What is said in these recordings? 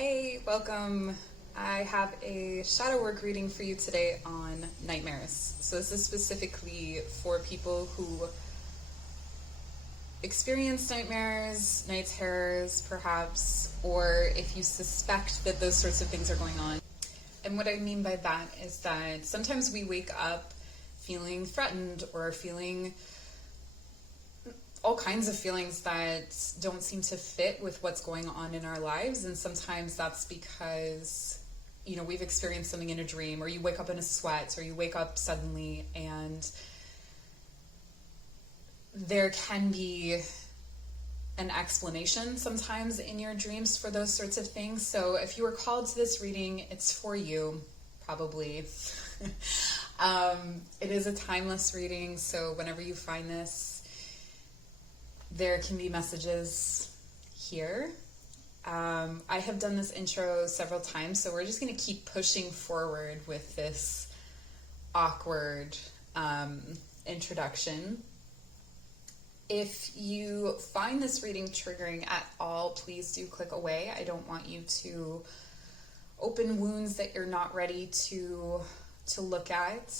Hey, welcome. I have a shadow work reading for you today on nightmares. So this is specifically for people who experience nightmares, night terrors perhaps, or if you suspect that those sorts of things are going on. And what I mean by that is that sometimes we wake up feeling threatened or feeling all kinds of feelings that don't seem to fit with what's going on in our lives. And sometimes that's because, we've experienced something in a dream, or you wake up in a sweat, or you wake up suddenly and there can be an explanation sometimes in your dreams for those sorts of things. So if you were called to this reading, it's for you, probably. It is a timeless reading, so whenever you find this, there can be messages here. I have done this intro several times, so we're just going to keep pushing forward with this awkward introduction. If you find this reading triggering at all, please do click away. I don't want you to open wounds that you're not ready to look at.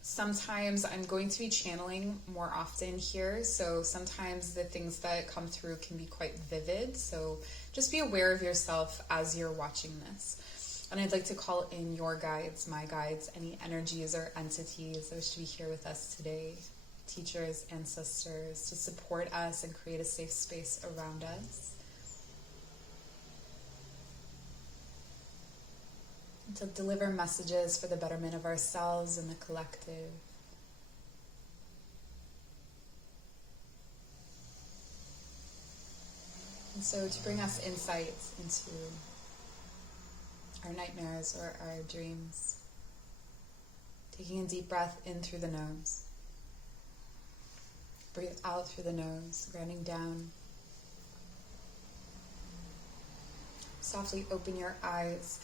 Sometimes I'm going to be channeling more often here, so sometimes the things that come through can be quite vivid, so just be aware of yourself as you're watching this. And I'd like to call in your guides, my guides, any energies or entities that wish to be here with us today, teachers, ancestors, to support us and create a safe space around us. To deliver messages for the betterment of ourselves and the collective. And so to bring us insights into our nightmares or our dreams, taking a deep breath in through the nose. Breathe out through the nose, grounding down. Softly open your eyes.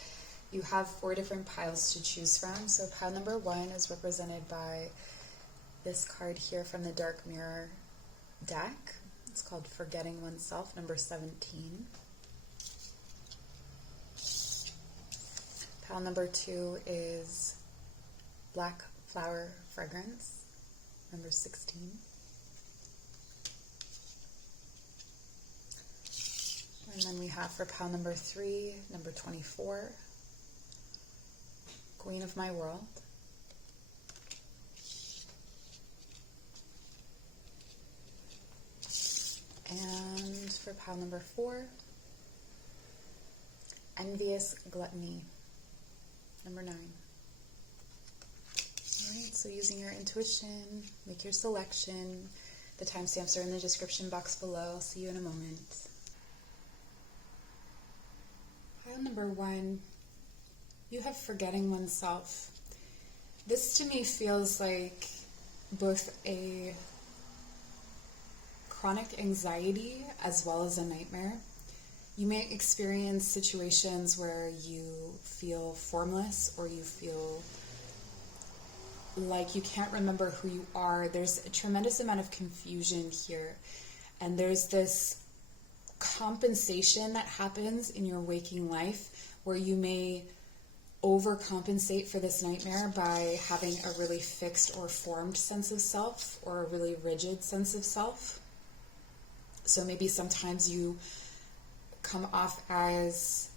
You have 4 different piles to choose from. So pile number 1 is represented by this card here from the Dark Mirror deck. It's called Forgetting Oneself, number 17. Pile number 2 is Black Flower Fragrance, number 16. And then we have for pile number 3, number 24. Queen of My World. And for pile number 4, Envious Gluttony, number 9. Alright, so using your intuition, make your selection. The timestamps are in the description box below. I'll see you in a moment. Pile number 1. You have Forgetting Oneself. This to me feels like both a chronic anxiety as well as a nightmare. You may experience situations where you feel formless or you feel like you can't remember who you are. There's a tremendous amount of confusion here, and there's this compensation that happens in your waking life where you may overcompensate for this nightmare by having a really fixed or formed sense of self or a really rigid sense of self. So maybe sometimes you come off as,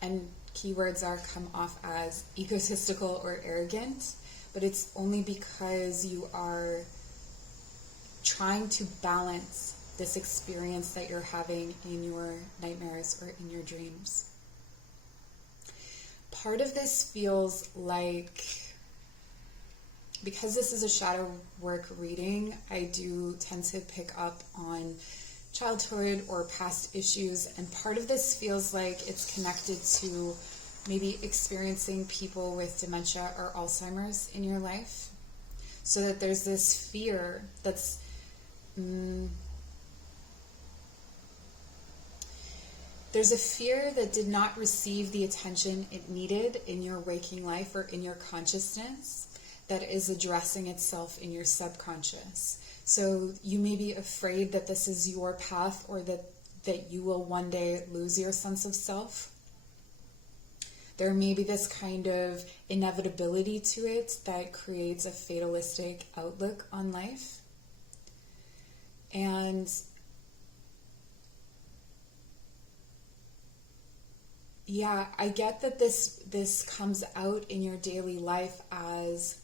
and keywords are come off as egotistical or arrogant, but it's only because you are trying to balance this experience that you're having in your nightmares or in your dreams. Part of this feels like, because this is a shadow work reading, I do tend to pick up on childhood or past issues, and part of this feels like it's connected to maybe experiencing people with dementia or Alzheimer's in your life, so that there's this fear that's there's a fear that did not receive the attention it needed in your waking life or in your consciousness that is addressing itself in your subconscious. So you may be afraid that this is your path, or that that you will one day lose your sense of self. There may be this kind of inevitability to it that creates a fatalistic outlook on life. And yeah, I get that this comes out in your daily life as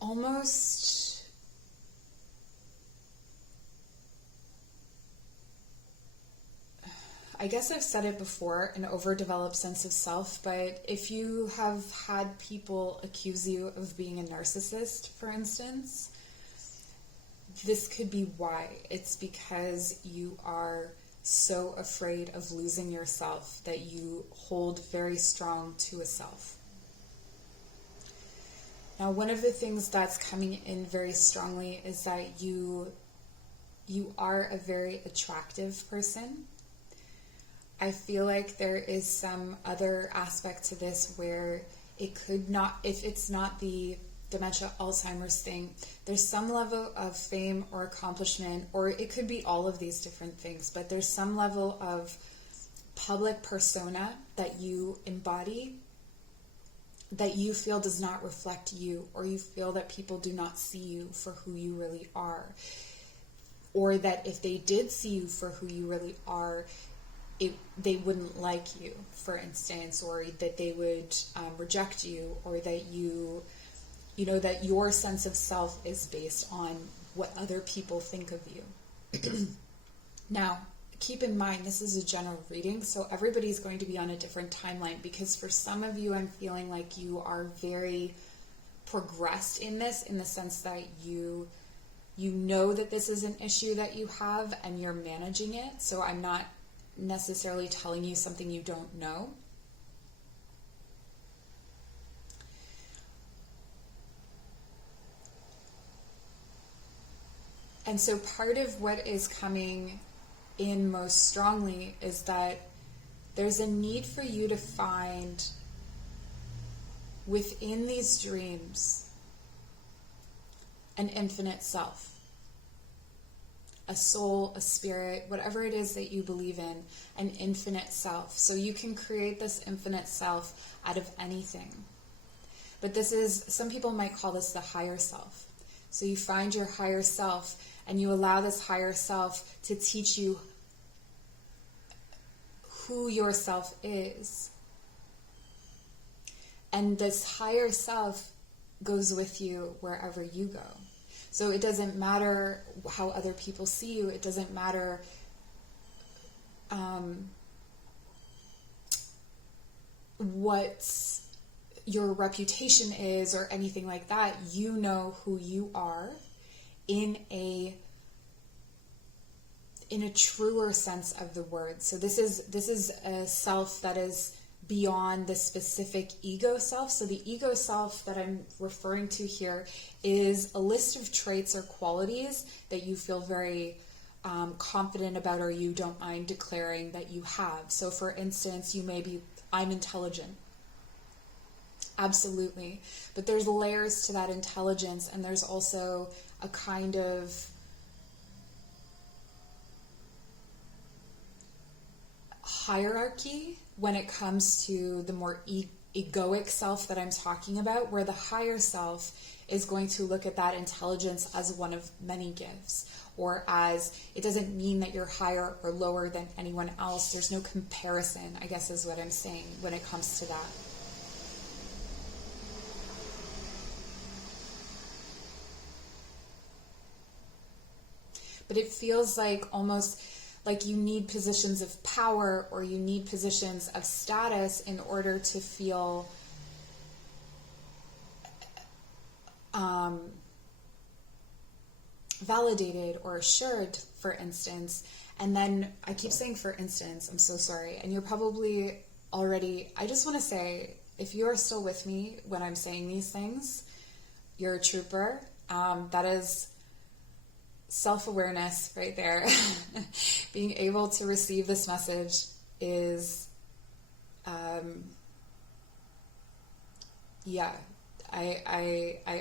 almost I guess I've said it before, an overdeveloped sense of self, but if you have had people accuse you of being a narcissist, for instance, this could be why. It's because you are so afraid of losing yourself that you hold very strong to a self. Now, one of the things that's coming in very strongly is that you are a very attractive person. I feel like there is some other aspect to this where it could not, if it's not the dementia Alzheimer's thing, there's some level of fame or accomplishment, or it could be all of these different things, but there's some level of public persona that you embody that you feel does not reflect you, or you feel that people do not see you for who you really are, or that if they did see you for who you really are, they wouldn't like you, for instance, or that they would reject you, or that that your sense of self is based on what other people think of you. Now, keep in mind, this is a general reading, so everybody's going to be on a different timeline, because for some of you, I'm feeling like you are very progressed in this, in the sense that you know that this is an issue that you have and you're managing it. So I'm not necessarily telling you something you don't know. And so part of what is coming in most strongly is that there's a need for you to find within these dreams an infinite self. A soul, a spirit, whatever it is that you believe in, an infinite self. So you can create this infinite self out of anything. But this is, some people might call this the higher self. So you find your higher self and you allow this higher self to teach you who yourself is. And this higher self goes with you wherever you go. So it doesn't matter how other people see you. It doesn't matter what your reputation is or anything like that. You know who you are in a truer sense of the word. So this is a self that is beyond the specific ego self. So the ego self that I'm referring to here is a list of traits or qualities that you feel very confident about, or you don't mind declaring that you have. So for instance, you may be, I'm intelligent. Absolutely. But there's layers to that intelligence, and there's also a kind of hierarchy when it comes to the more egoic self that I'm talking about, where the higher self is going to look at that intelligence as one of many gifts, or as, it doesn't mean that you're higher or lower than anyone else. There's no comparison, I guess is what I'm saying when it comes to that. But it feels like almost like you need positions of power, or you need positions of status in order to feel validated or assured, for instance. And then I keep saying for instance, I'm so sorry. And you're probably already, I just want to say, if you are still with me when I'm saying these things, you're a trooper. That is self-awareness right there. Being able to receive this message is I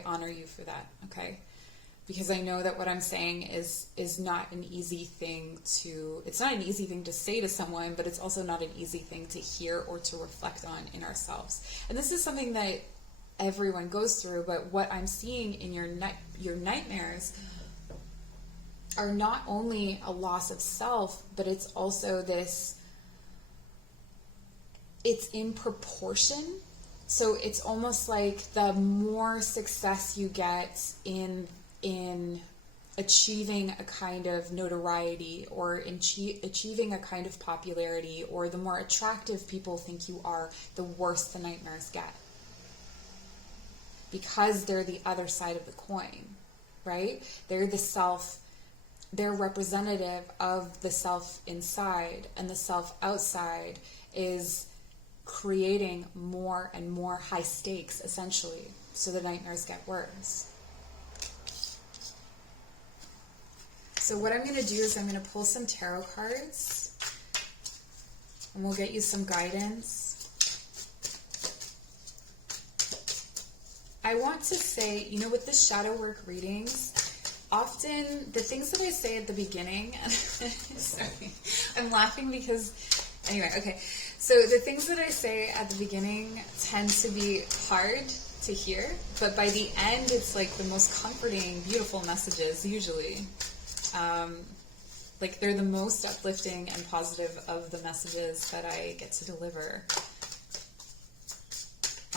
honor you for that. Okay. because I know that what I'm saying is not an easy thing to, it's not an easy thing to say to someone, but it's also not an easy thing to hear or to reflect on in ourselves. And this is something that everyone goes through, but what I'm seeing in your nightmares are not only a loss of self, but it's also this, it's in proportion. So it's almost like the more success you get in achieving a kind of notoriety or in achieving a kind of popularity, or the more attractive people think you are, the worse the nightmares get. Because they're the other side of the coin, right? They're the self, they're representative of the self inside, and the self outside is creating more and more high stakes, essentially, so the nightmares get worse. So what I'm going to do is I'm going to pull some tarot cards, and we'll get you some guidance. I want to say, you know, with the shadow work readings, often the things that I say at the beginning, sorry, I'm laughing because, anyway, okay. So the things that I say at the beginning tend to be hard to hear, but by the end, it's like the most comforting, beautiful messages, usually. Like, they're the most uplifting and positive of the messages that I get to deliver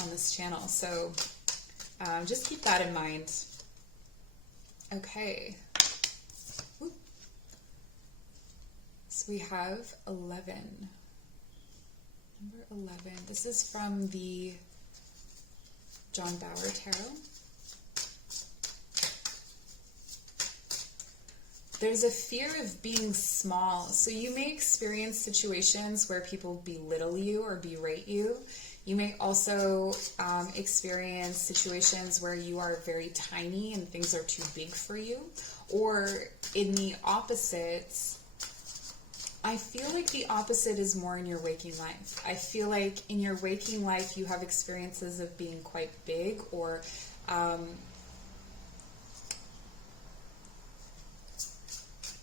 on this channel. So just keep that in mind. Okay. Whoop. So we have 11. Number 11. This is from the Jon Bauer Tarot. There's a fear of being small. So you may experience situations where people belittle you or berate you. You may also experience situations where you are very tiny and things are too big for you. Or in the opposite, I feel like the opposite is more in your waking life. I feel like in your waking life you have experiences of being quite big, or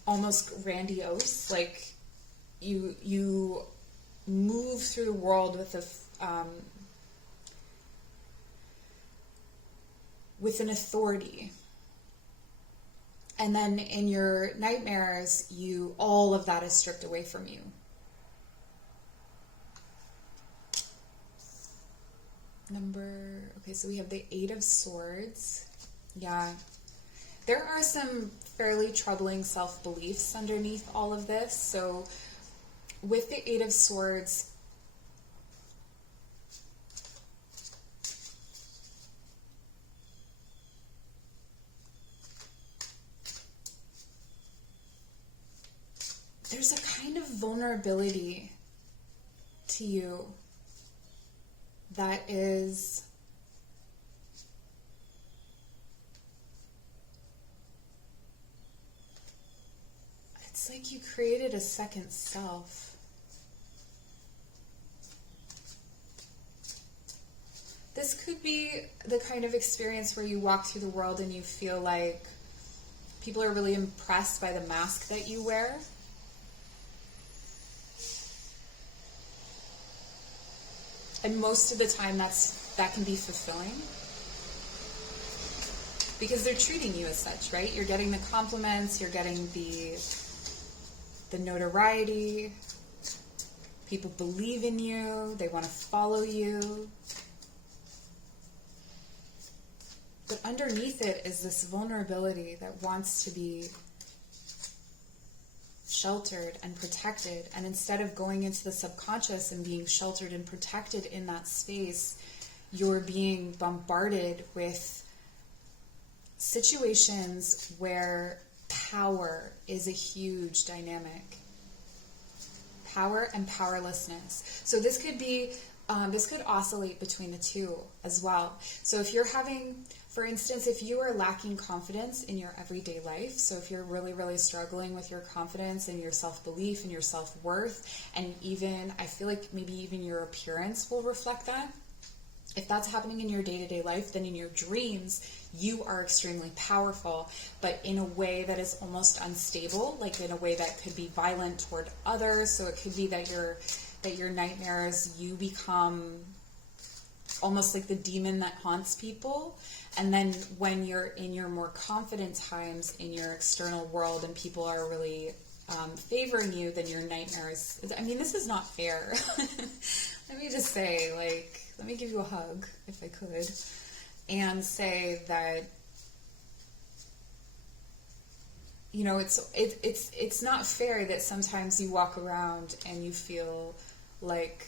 almost grandiose, like you move through the world with an authority, and then in your nightmares, all of that is stripped away from you. Okay, so we have the 8 of Swords. Yeah. There are some fairly troubling self-beliefs underneath all of this. So with the 8 of Swords, there's a kind of vulnerability to you that is it's like you created a second self. This could be the kind of experience where you walk through the world and you feel like people are really impressed by the mask that you wear. And most of the time that can be fulfilling, because they're treating you as such, right? You're getting the compliments, you're getting the notoriety, people believe in you, they want to follow you. But underneath it is this vulnerability that wants to be sheltered and protected, and instead of going into the subconscious and being sheltered and protected in that space, you're being bombarded with situations where power is a huge dynamic. Power and powerlessness. So this could be, this could oscillate between the two as well. So if you're having, for instance, if you are lacking confidence in your everyday life, so if you're really, really struggling with your confidence and your self-belief and your self-worth, and even, I feel like maybe even your appearance will reflect that. If that's happening in your day-to-day life, then in your dreams, you are extremely powerful, but in a way that is almost unstable, like in a way that could be violent toward others. So it could be that your nightmares, you become almost like the demon that haunts people. And then when you're in your more confident times in your external world and people are really favoring you, then your nightmares, I mean, this is not fair. Let me just say, like, let me give you a hug, if I could, and say that, you know, it's not fair that sometimes you walk around and you feel like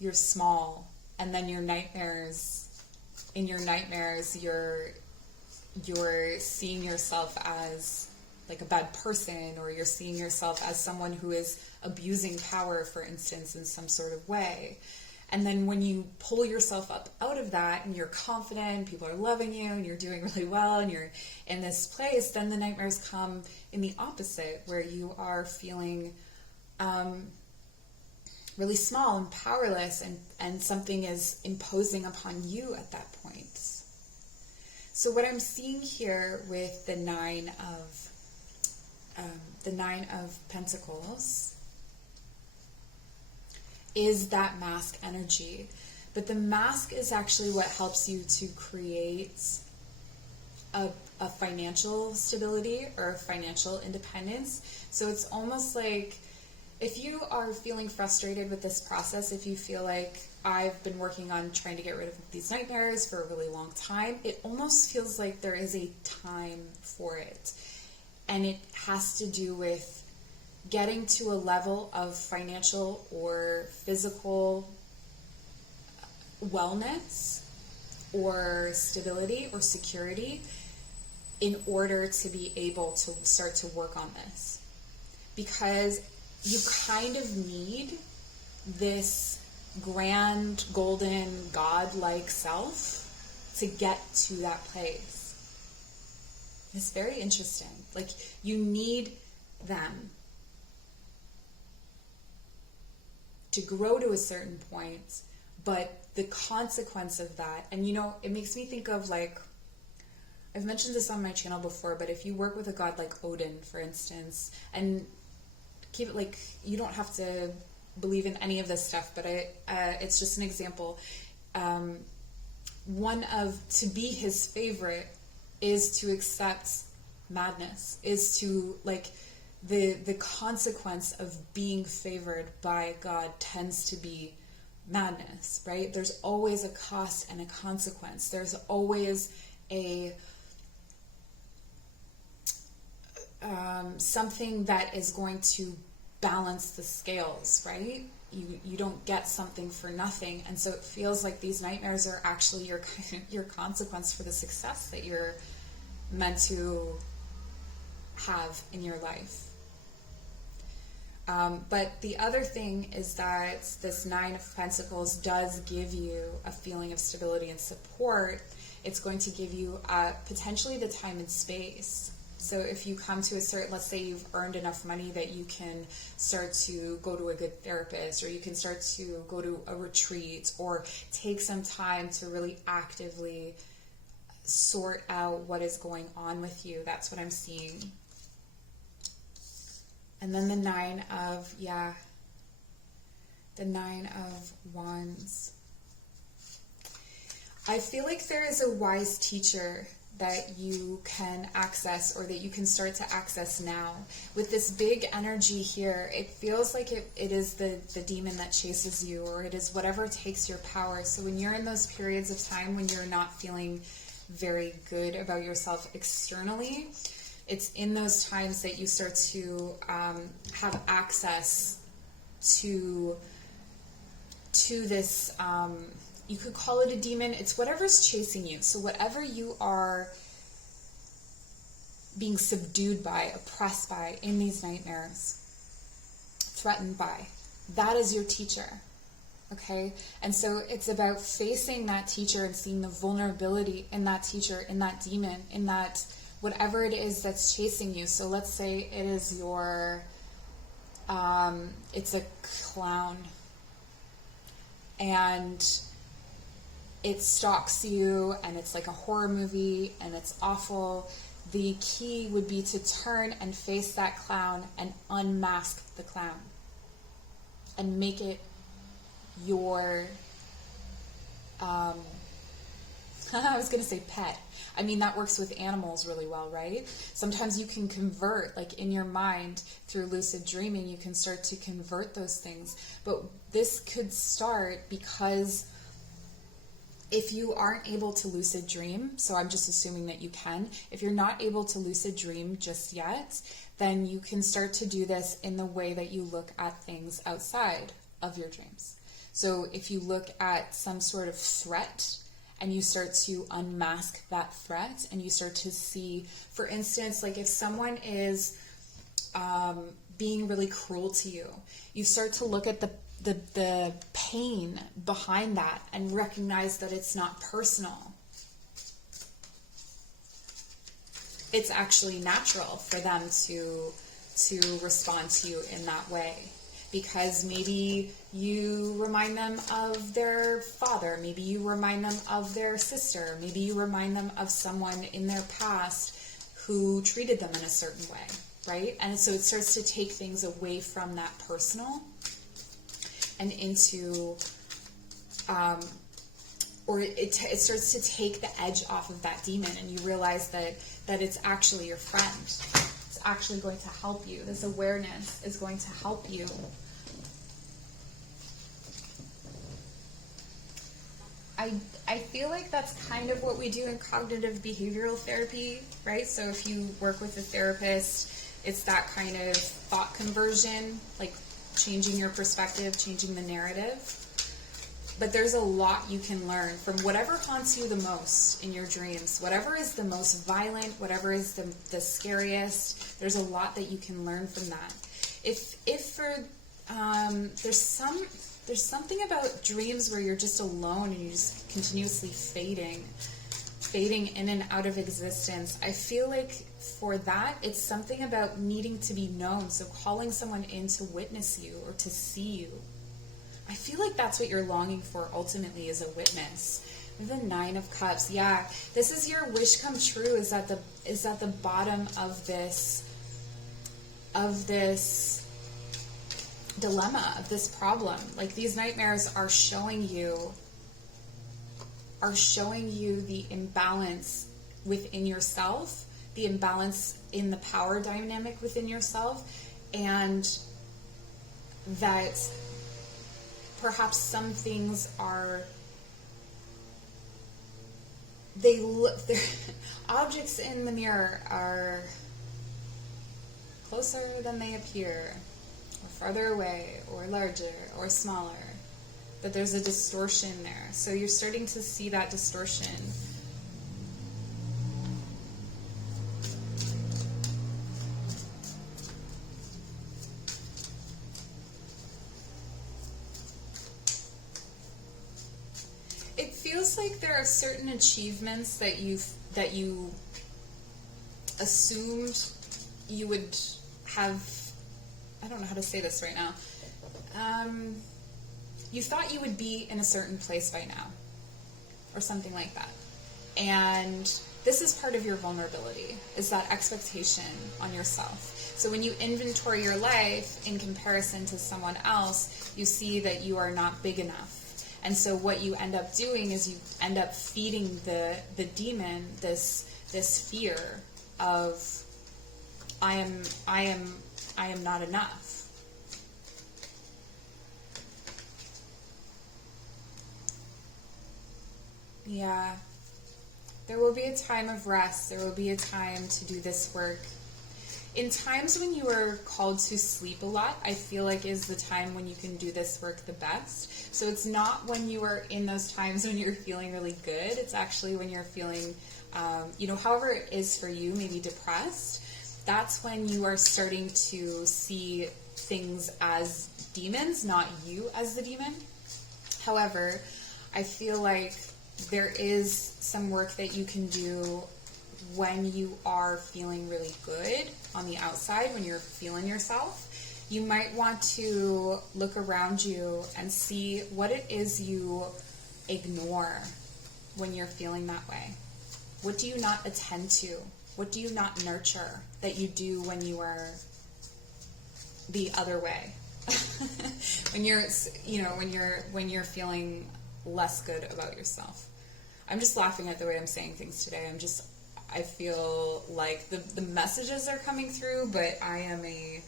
you're small, and then in your nightmares, you're seeing yourself as like a bad person, or you're seeing yourself as someone who is abusing power, for instance, in some sort of way. And then when you pull yourself up out of that and you're confident, people are loving you and you're doing really well and you're in this place, then the nightmares come in the opposite, where you are feeling really small and powerless, and something is imposing upon you at that point. So what I'm seeing here with the Nine of Pentacles is that mask energy. But the mask is actually what helps you to create a financial stability or financial independence. So it's almost like, if you are feeling frustrated with this process, if you feel like I've been working on trying to get rid of these nightmares for a really long time, it almost feels like there is a time for it. And it has to do with getting to a level of financial or physical wellness or stability or security in order to be able to start to work on this. Because you kind of need this grand, golden, God-like self to get to that place. It's very interesting. Like, you need them to grow to a certain point, but the consequence of that, and you know, it makes me think of, like, I've mentioned this on my channel before, but if you work with a god like Odin, for instance, and keep it like, you don't have to believe in any of this stuff, but it's just an example. To be his favorite is to accept madness, is to, like, the consequence of being favored by God tends to be madness, right? There's always a cost and a consequence. There's always a something that is going to balance the scales, right? You don't get something for nothing, and so it feels like these nightmares are actually your consequence for the success that you're meant to have in your life. But the other thing is that this Nine of Pentacles does give you a feeling of stability and support. It's going to give you potentially the time and space. So if you come to a certain, let's say you've earned enough money that you can start to go to a good therapist, or you can start to go to a retreat, or take some time to really actively sort out what is going on with you. That's what I'm seeing. And then the Nine of Wands. I feel like there is a wise teacher that you can access, or that you can start to access now. With this big energy here, it feels like it is the demon that chases you, or it is whatever takes your power. So when you're in those periods of time when you're not feeling very good about yourself externally, it's in those times that you start to have access to this, you could call it a demon. It's whatever's chasing you. So whatever you are being subdued by, oppressed by in these nightmares, threatened by, that is your teacher. Okay? And so it's about facing that teacher and seeing the vulnerability in that teacher, in that demon, in that whatever it is that's chasing you. So let's say it is your, it's a clown. And it stalks you and it's like a horror movie and it's awful, the key would be to turn and face that clown and unmask the clown and make it your, I was going to say pet. I mean, that works with animals really well, right? Sometimes you can convert, like in your mind through lucid dreaming, you can start to convert those things. But this could start because if you aren't able to lucid dream, so I'm just assuming that you can, if you're not able to lucid dream just yet, then you can start to do this in the way that you look at things outside of your dreams. So if you look at some sort of threat and you start to unmask that threat and you start to see, for instance, like if someone is being really cruel to you, you start to look at the pain behind that and recognize that it's not personal. It's actually natural for them to respond to you in that way, because maybe you remind them of their father, maybe you remind them of their sister, maybe you remind them of someone in their past who treated them in a certain way, right? And so it starts to take things away from that personal and into, or it starts to take the edge off of that demon, and you realize that it's actually your friend. It's actually going to help you. This awareness is going to help you. I feel like that's kind of what we do in cognitive behavioral therapy, right? So if you work with a therapist, it's that kind of thought conversion, like changing your perspective, changing the narrative. But there's a lot you can learn from whatever haunts you the most in your dreams, whatever is the most violent, whatever is the scariest. There's a lot that you can learn from that. There's something about dreams where you're just alone and you're just continuously fading in and out of existence. I feel like for that, it's something about needing to be known. So calling someone in to witness you or to see you. I feel like that's what you're longing for ultimately, is a witness. The Nine of Cups. Yeah, this is your wish come true, is at the bottom of this dilemma, of this problem. Like, these nightmares are showing you the imbalance within yourself, the imbalance in the power dynamic within yourself, and that perhaps some things objects in the mirror are closer than they appear, or farther away, or larger, or smaller. But there's a distortion there. So you're starting to see that distortion. It feels like there are certain achievements that you assumed you would have. I don't know how to say this right now. You thought you would be in a certain place by now, or something like that. And this is part of your vulnerability, is that expectation on yourself. So when you inventory your life in comparison to someone else, you see that you are not big enough. And so what you end up doing is you end up feeding the demon this fear of I am not enough. Yeah. There will be a time of rest. There will be a time to do this work. In times when you are called to sleep a lot, I feel like is the time when you can do this work the best. So it's not when you are in those times when you're feeling really good. It's actually when you're feeling, however it is for you, maybe depressed. That's when you are starting to see things as demons, not you as the demon. However, I feel like there is some work that you can do when you are feeling really good on the outside, when you're feeling yourself. You might want to look around you and see what it is you ignore when you're feeling that way? What do you not attend to? What do you not nurture that you do when you are the other way? When you're, when you're feeling less good about yourself. I'm just laughing at the way I'm saying things today. I feel like the messages are coming through, but I am a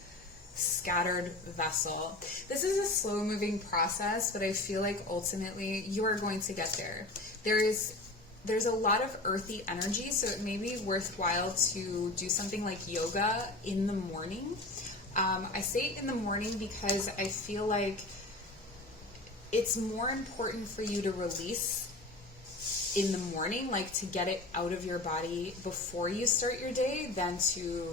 scattered vessel. This is a slow moving process, but I feel like ultimately you are going to get there. There's a lot of earthy energy, so it may be worthwhile to do something like yoga in the morning. I say in the morning because I feel like it's more important for you to release in the morning, like to get it out of your body before you start your day than to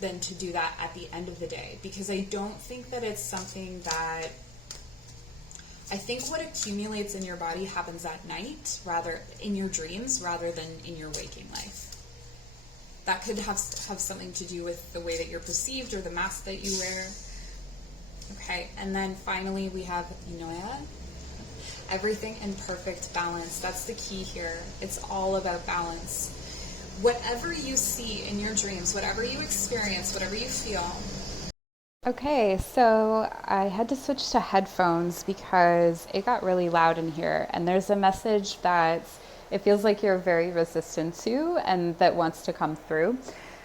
do that at the end of the day. Because I don't think that it's something that, I think what accumulates in your body happens at night, rather in your dreams, rather than in your waking life. That could have something to do with the way that you're perceived or the mask that you wear. Okay, and then finally we have Noya. Everything in perfect balance. That's the key here. It's all about balance. Whatever you see in your dreams, whatever you experience, whatever you feel. Okay, so I had to switch to headphones because it got really loud in here, and there's a message that it feels like you're very resistant to and that wants to come through.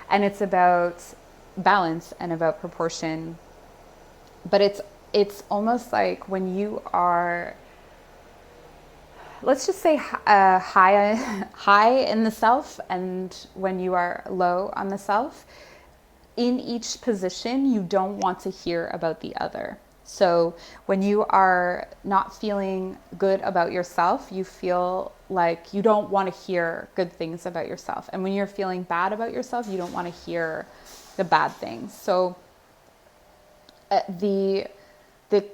And it's about balance and about proportion. But it's almost like when you are, let's just say high in the self, and when you are low on the self, in each position, you don't want to hear about the other. So when you are not feeling good about yourself, you feel like you don't want to hear good things about yourself. And when you're feeling bad about yourself, you don't want to hear the bad things. So the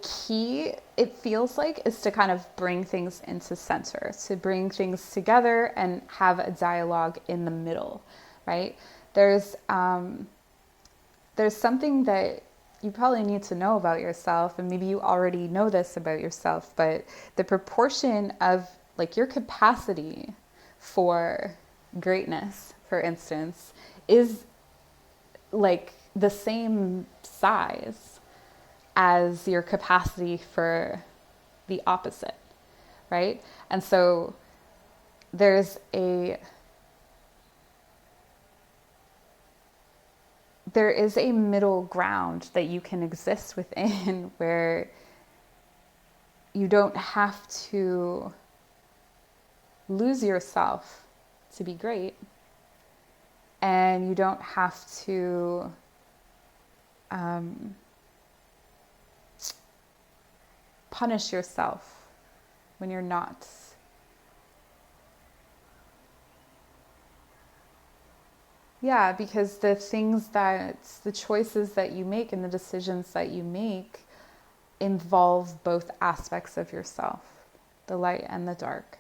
key, it feels like, is to kind of bring things into center, to bring things together and have a dialogue in the middle, right? There's something that you probably need to know about yourself, and maybe you already know this about yourself, but the proportion of like your capacity for greatness, for instance, is like the same size as your capacity for the opposite, right? And so there is a middle ground that you can exist within where you don't have to lose yourself to be great, and you don't have to punish yourself when you're not. Yeah, because the choices that you make and the decisions that you make involve both aspects of yourself, the light and the dark.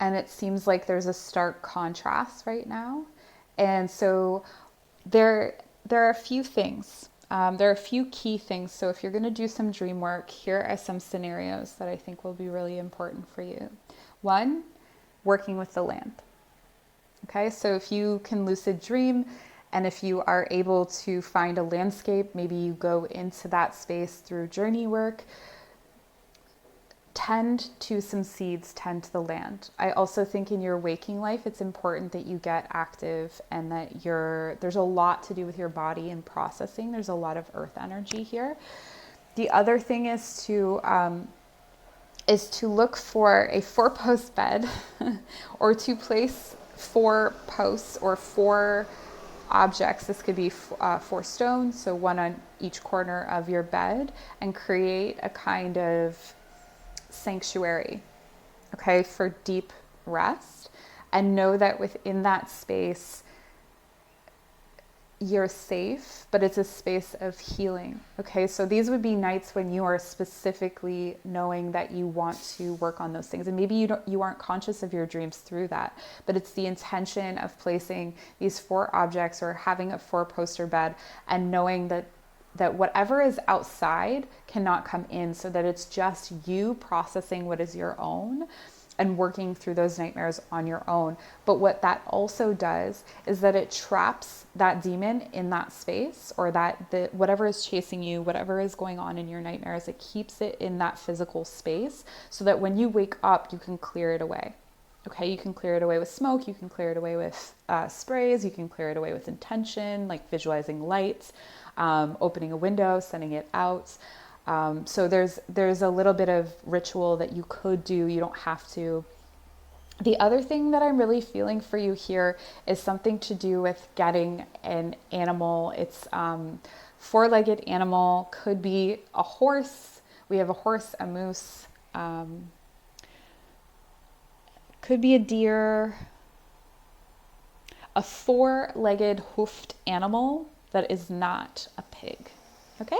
And it seems like there's a stark contrast right now. And so there are a few things. There are a few key things. So if you're going to do some dream work, here are some scenarios that I think will be really important for you. One, working with the land. Okay, so if you can lucid dream, and if you are able to find a landscape, maybe you go into that space through journey work, tend to some seeds, tend to the land. I also think in your waking life, it's important that you get active and that there's a lot to do with your body and processing. There's a lot of earth energy here. The other thing is to look for a 4-post bed or to place 4 posts or 4 objects. This could be 4 stones, so one on each corner of your bed, and create a kind of sanctuary, okay, for deep rest, and know that within that space you're safe, but it's a space of healing. Okay, so these would be nights when you are specifically knowing that you want to work on those things, and maybe you aren't conscious of your dreams through that, but it's the intention of placing these 4 objects or having a 4-poster bed and knowing that that whatever is outside cannot come in, so that it's just you processing what is your own and working through those nightmares on your own. But what that also does is that it traps that demon in that space, or that whatever is chasing you, whatever is going on in your nightmares, it keeps it in that physical space, so that when you wake up, you can clear it away. Okay, you can clear it away with smoke, you can clear it away with sprays, you can clear it away with intention, like visualizing lights, opening a window, sending it out. So there's a little bit of ritual that you could do. You don't have to. The other thing that I'm really feeling for you here is something to do with getting an animal. It's four-legged animal, could be a horse. We have a horse, a moose, could be a deer, a four-legged hoofed animal that is not a pig. Okay?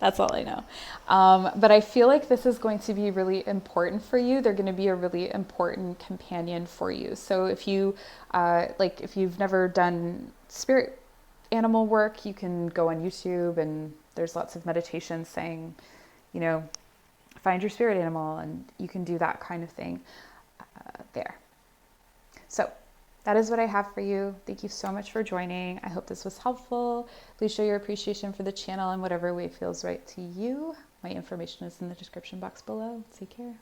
That's all I know. But I feel like this is going to be really important for you. They're going to be a really important companion for you. So if you, if you've never done spirit animal work, you can go on YouTube, and there's lots of meditations saying, find your spirit animal, and you can do that kind of thing there. So that is what I have for you. Thank you so much for joining. I hope this was helpful. Please show your appreciation for the channel in whatever way feels right to you. My information is in the description box below. Take care.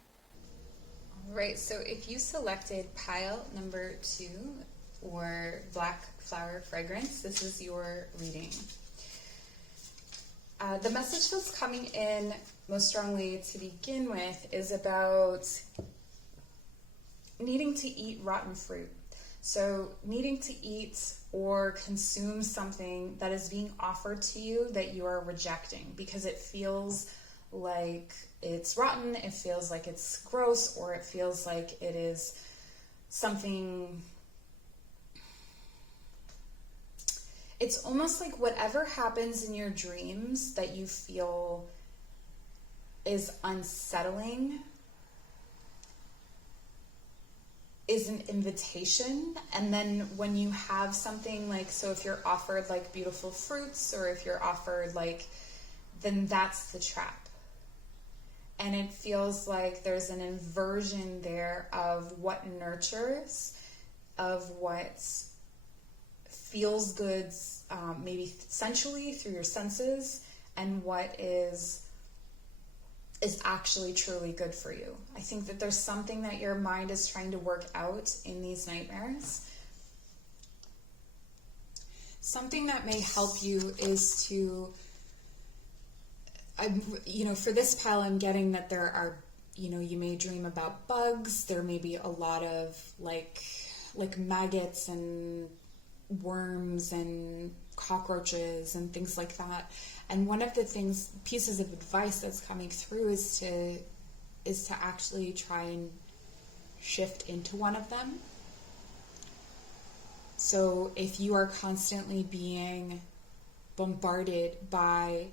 All right, so if you selected pile number 2 or black flower fragrance, this is your reading. The message that's coming in most strongly to begin with is about needing to eat rotten fruit. So needing to eat or consume something that is being offered to you that you are rejecting because it feels like it's rotten, it feels like it's gross, or it feels like it is something. It's almost like whatever happens in your dreams that you feel is unsettling is an invitation. And then when you have something like, so if you're offered like beautiful fruits, or if you're offered then that's the trap. And it feels like there's an inversion there of what nurtures, of what feels good, maybe sensually through your senses, and what is actually truly good for you. I think that there's something that your mind is trying to work out in these nightmares. Something that may help you is to, for this pile, I'm getting that there are, you may dream about bugs. There may be a lot of like maggots and worms and cockroaches and things like that. And one of the pieces of advice that's coming through is to actually try and shift into one of them. So if you are constantly being bombarded by,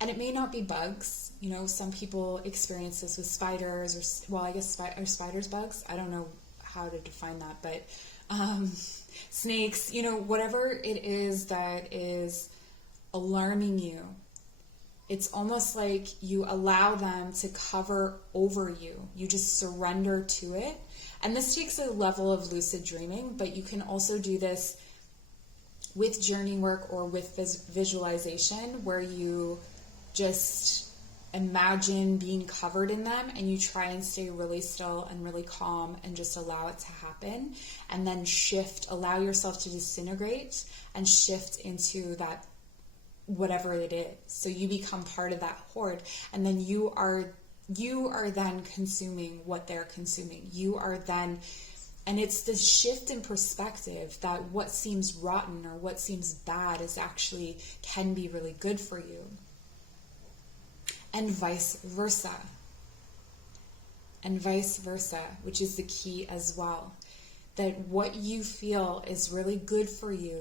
and it may not be bugs, some people experience this with spiders, are spiders bugs? I don't know how to define that, but snakes, whatever it is that is alarming you. It's almost like you allow them to cover over you. You just surrender to it. And this takes a level of lucid dreaming, but you can also do this with journey work or with visualization, where you just imagine being covered in them and you try and stay really still and really calm and just allow it to happen, and then allow yourself to disintegrate and shift into that whatever it is. So you become part of that horde, and then you are then consuming what they're consuming. You are then, and it's this shift in perspective that what seems rotten or what seems bad can be really good for you. And vice versa. And vice versa, which is the key as well. That what you feel is really good for you.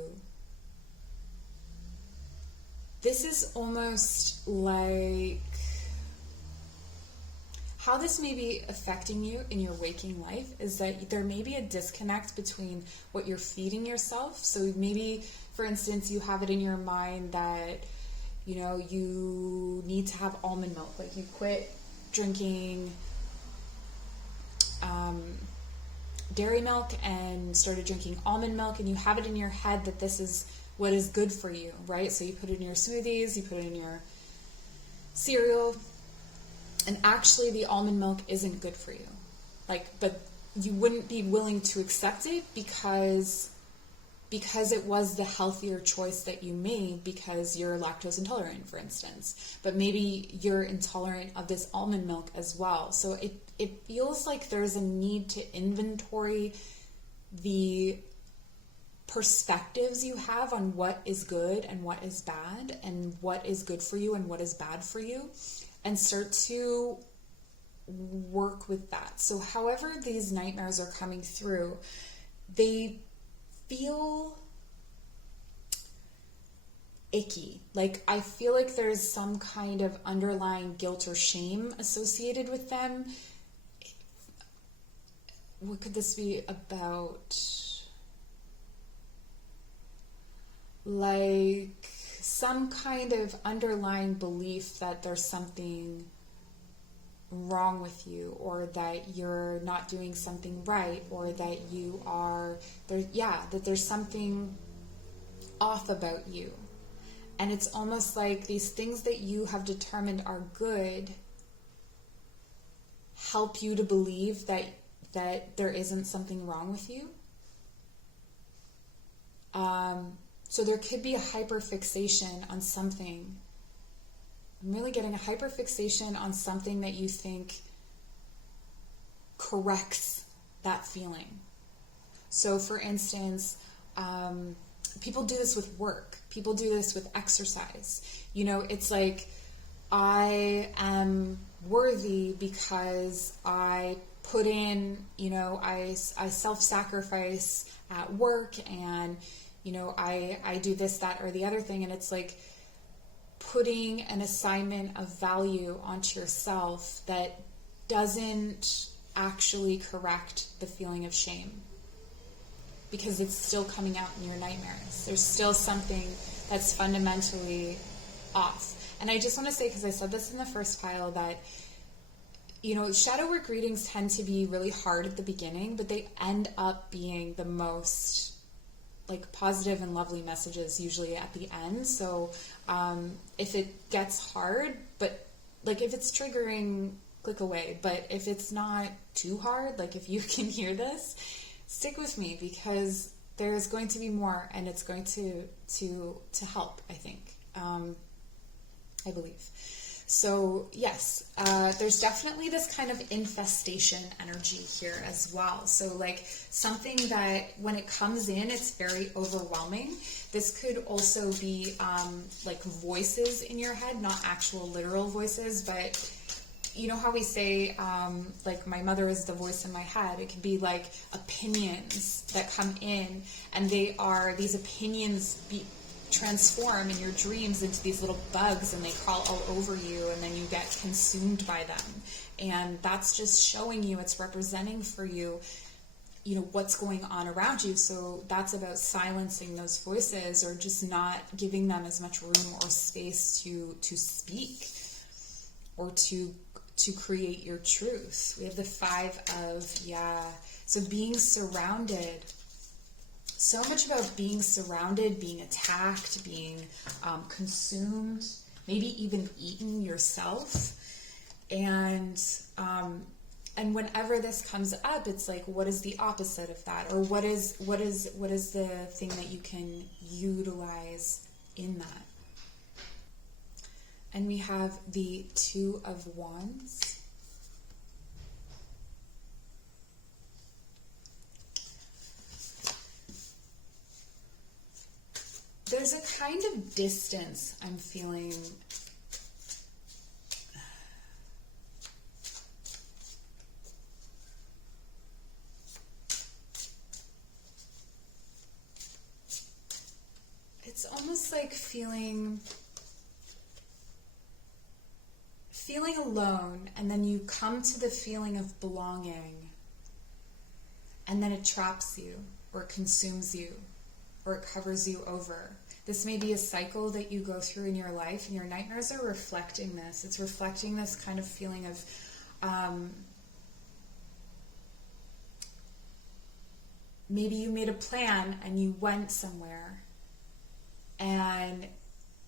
This is almost like how this may be affecting you in your waking life is that there may be a disconnect between what you're feeding yourself. So maybe for instance, you have it in your mind that, you know, you need to have almond milk. Like you quit drinking dairy milk and started drinking almond milk, and you have it in your head that this is what is good for you, right? So you put it in your smoothies, you put it in your cereal, and actually the almond milk isn't good for you. Like, but you wouldn't be willing to accept it because it was the healthier choice that you made because you're lactose intolerant, for instance. But maybe you're intolerant of this almond milk as well. So it feels like there's a need to inventory the perspectives you have on what is good and what is bad, and what is good for you and what is bad for you, and start to work with that. So however these nightmares are coming through, they feel icky. Like, I feel like there's some kind of underlying guilt or shame associated with them. What could this be about? Like some kind of underlying belief that there's something wrong with you, or that you're not doing something right, or that you are there, that there's something off about you. And it's almost like these things that you have determined are good help you to believe that there isn't something wrong with you. So there could be a hyperfixation on something. I'm really getting a hyperfixation on something that you think corrects that feeling. So for instance, people do this with work. People do this with exercise. You know, it's like, I am worthy because I put in, you know, I self-sacrifice at work, and, you know, I do this, that, or the other thing. And it's like putting an assignment of value onto yourself that doesn't actually correct the feeling of shame, because it's still coming out in your nightmares. There's still something that's fundamentally off. And I just want to say, because I said this in the first pile, that, you know, shadow work readings tend to be really hard at the beginning, but they end up being the most like positive and lovely messages usually at the end. So if it gets hard, but like if it's triggering, click away. But if it's not too hard, like if you can hear this, stick with me, because there's going to be more, and it's going to help, I think. I believe. So yes, there's definitely this kind of infestation energy here as well. So like something that when it comes in, it's very overwhelming. This could also be like voices in your head, not actual literal voices, but you know how we say, like, my mother is the voice in my head. It could be like opinions that come in, and they are, these opinions transform in your dreams into these little bugs, and they crawl all over you, and then you get consumed by them. And that's just showing you, it's representing for you, you know, what's going on around you. So that's about silencing those voices, or just not giving them as much room or space to speak, or to create your truth. We have the 5 of, so being surrounded. So much about being surrounded, being attacked, being consumed, maybe even eaten yourself. And whenever this comes up, it's like, what is the opposite of that? Or what is the thing that you can utilize in that? And we have the 2 of Wands. There's a kind of distance I'm feeling. It's almost like feeling alone, and then you come to the feeling of belonging, and then it traps you or consumes you. or it covers you over. This may be a cycle that you go through in your life, and your nightmares are reflecting this. It's reflecting this kind of feeling of maybe you made a plan and you went somewhere and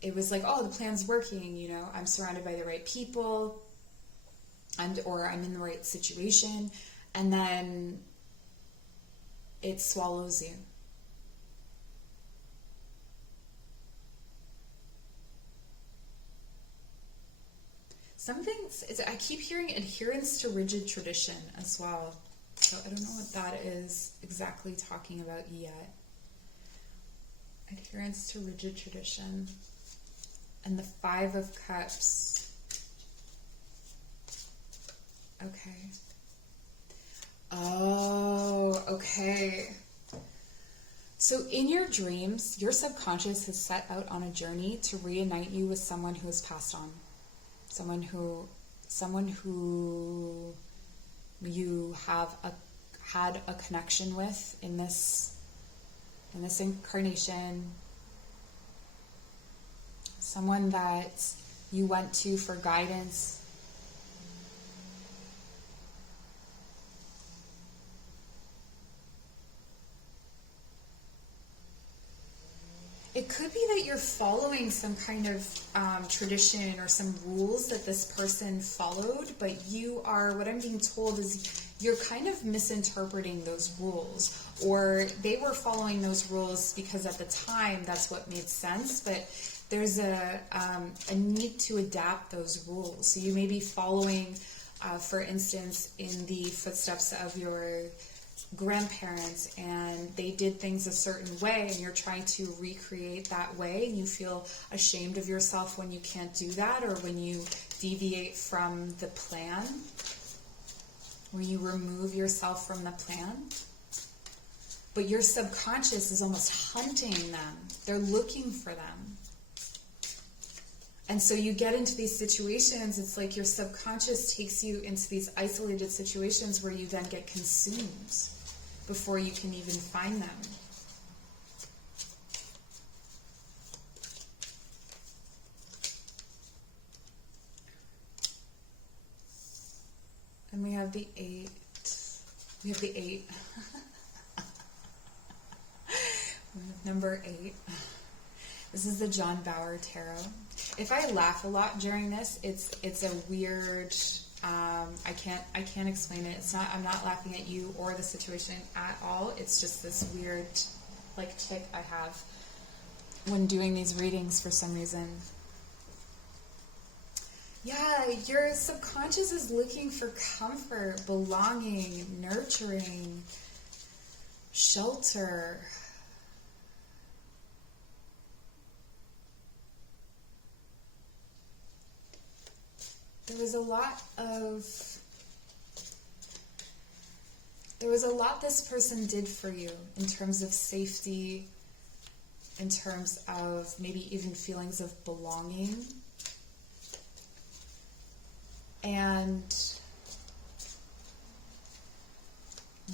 it was like, oh, the plan's working, you know, I'm surrounded by the right people, or I'm in the right situation, and then it swallows you. I keep hearing adherence to rigid tradition as well. So I don't know what that is exactly talking about yet. Adherence to rigid tradition. And the Five of Cups. Okay. Oh, okay. So in your dreams, your subconscious has set out on a journey to reunite you with someone who has passed on. Someone who you have had a connection with in this incarnation. Someone that you went to for guidance. It could be that you're following some kind of tradition or some rules that this person followed, but what I'm being told is you're kind of misinterpreting those rules, or they were following those rules because at the time that's what made sense, but there's a need to adapt those rules. So you may be following, for instance, in the footsteps of your grandparents, and they did things a certain way, and you're trying to recreate that way, and you feel ashamed of yourself when you can't do that, or when you deviate from the plan, or you remove yourself from the plan. But your subconscious is almost hunting them. They're looking for them. And so you get into these situations, it's like your subconscious takes you into these isolated situations where you then get consumed before you can even find them. And we have the 8. We have the 8. We have number 8. This is the Jon Bauer Tarot. If I laugh a lot during this, it's a weird, I can't explain it. I'm not laughing at you or the situation at all. It's just this weird, like, tick I have when doing these readings for some reason. Yeah, your subconscious is looking for comfort, belonging, nurturing, shelter. There was a lot this person did for you in terms of safety, in terms of maybe even feelings of belonging. And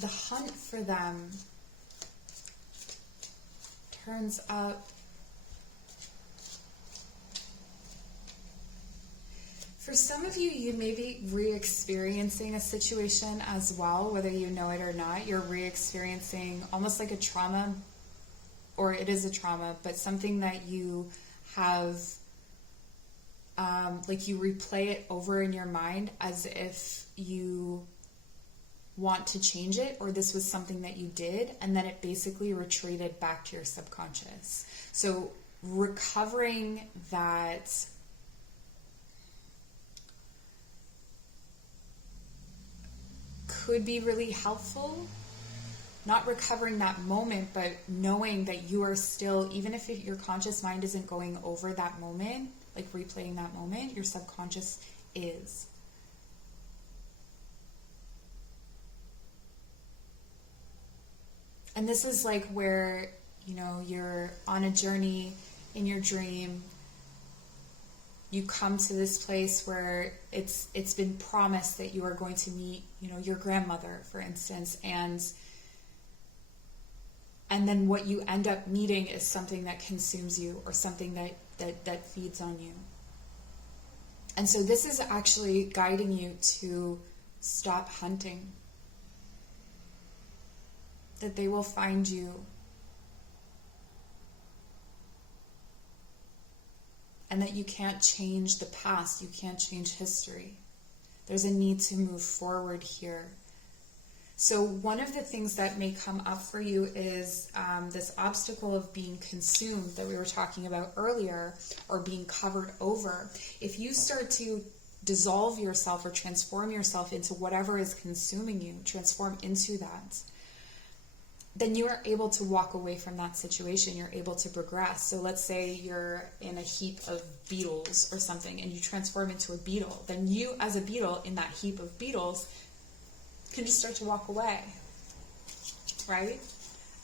the hunt for them turns up. For some of you, you may be re-experiencing a situation as well, whether you know it or not. You're re-experiencing almost like a trauma, or it is a trauma, but something that you have, like you replay it over in your mind as if you want to change it, or this was something that you did, and then it basically retreated back to your subconscious. So recovering that could be really helpful. Not recovering that moment, but knowing that you are still, even if your conscious mind isn't going over that moment, like replaying that moment, your subconscious is. And this is like where, you know, you're on a journey in your dream. You come to this place where it's been promised that you are going to meet, you know, your grandmother, for instance, and And then what you end up needing is something that consumes you, or something that feeds on you. And so this is actually guiding you to stop hunting. That they will find you. And that you can't change the past. You can't change history. There's a need to move forward here. So one of the things that may come up for you is this obstacle of being consumed that we were talking about earlier, or being covered over. If you start to dissolve yourself or transform yourself into whatever is consuming you, transform into that, then you are able to walk away from that situation. You're able to progress. So let's say you're in a heap of beetles or something, and you transform into a beetle. Then you, as a beetle in that heap of beetles, can just start to walk away, right?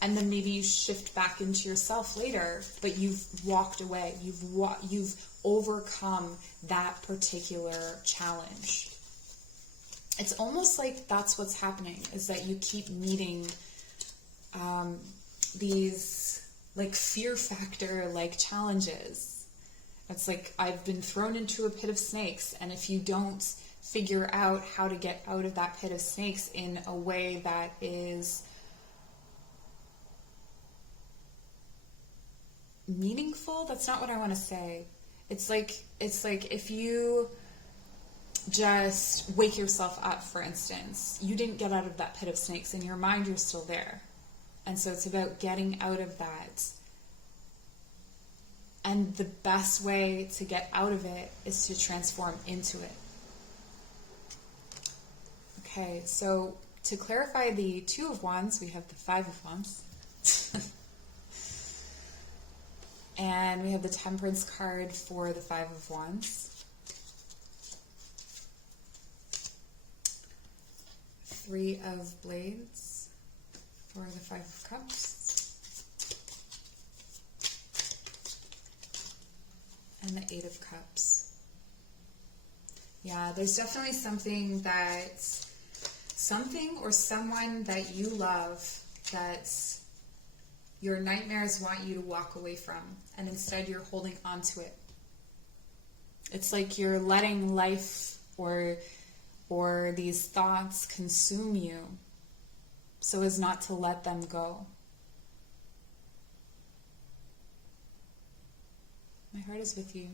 And then maybe you shift back into yourself later, but you've walked away. You've overcome that particular challenge. It's almost like that's what's happening, is that you keep meeting these like fear factor like challenges. It's like, I've been thrown into a pit of snakes, and if you don't figure out how to get out of that pit of snakes in a way that is meaningful, that's not what I want to say. It's like if you just wake yourself up, for instance, you didn't get out of that pit of snakes. In your mind, you're still there. And so it's about getting out of that. And the best way to get out of it is to transform into it. Okay, so to clarify the Two of Wands, we have the Five of Wands. And we have the Temperance card for the Five of Wands. Three of Blades for the Five of Cups. And the Eight of Cups. Yeah, there's definitely something or someone that you love that your nightmares want you to walk away from, and instead you're holding on to it. It's like you're letting life or these thoughts consume you so as not to let them go. My heart is with you.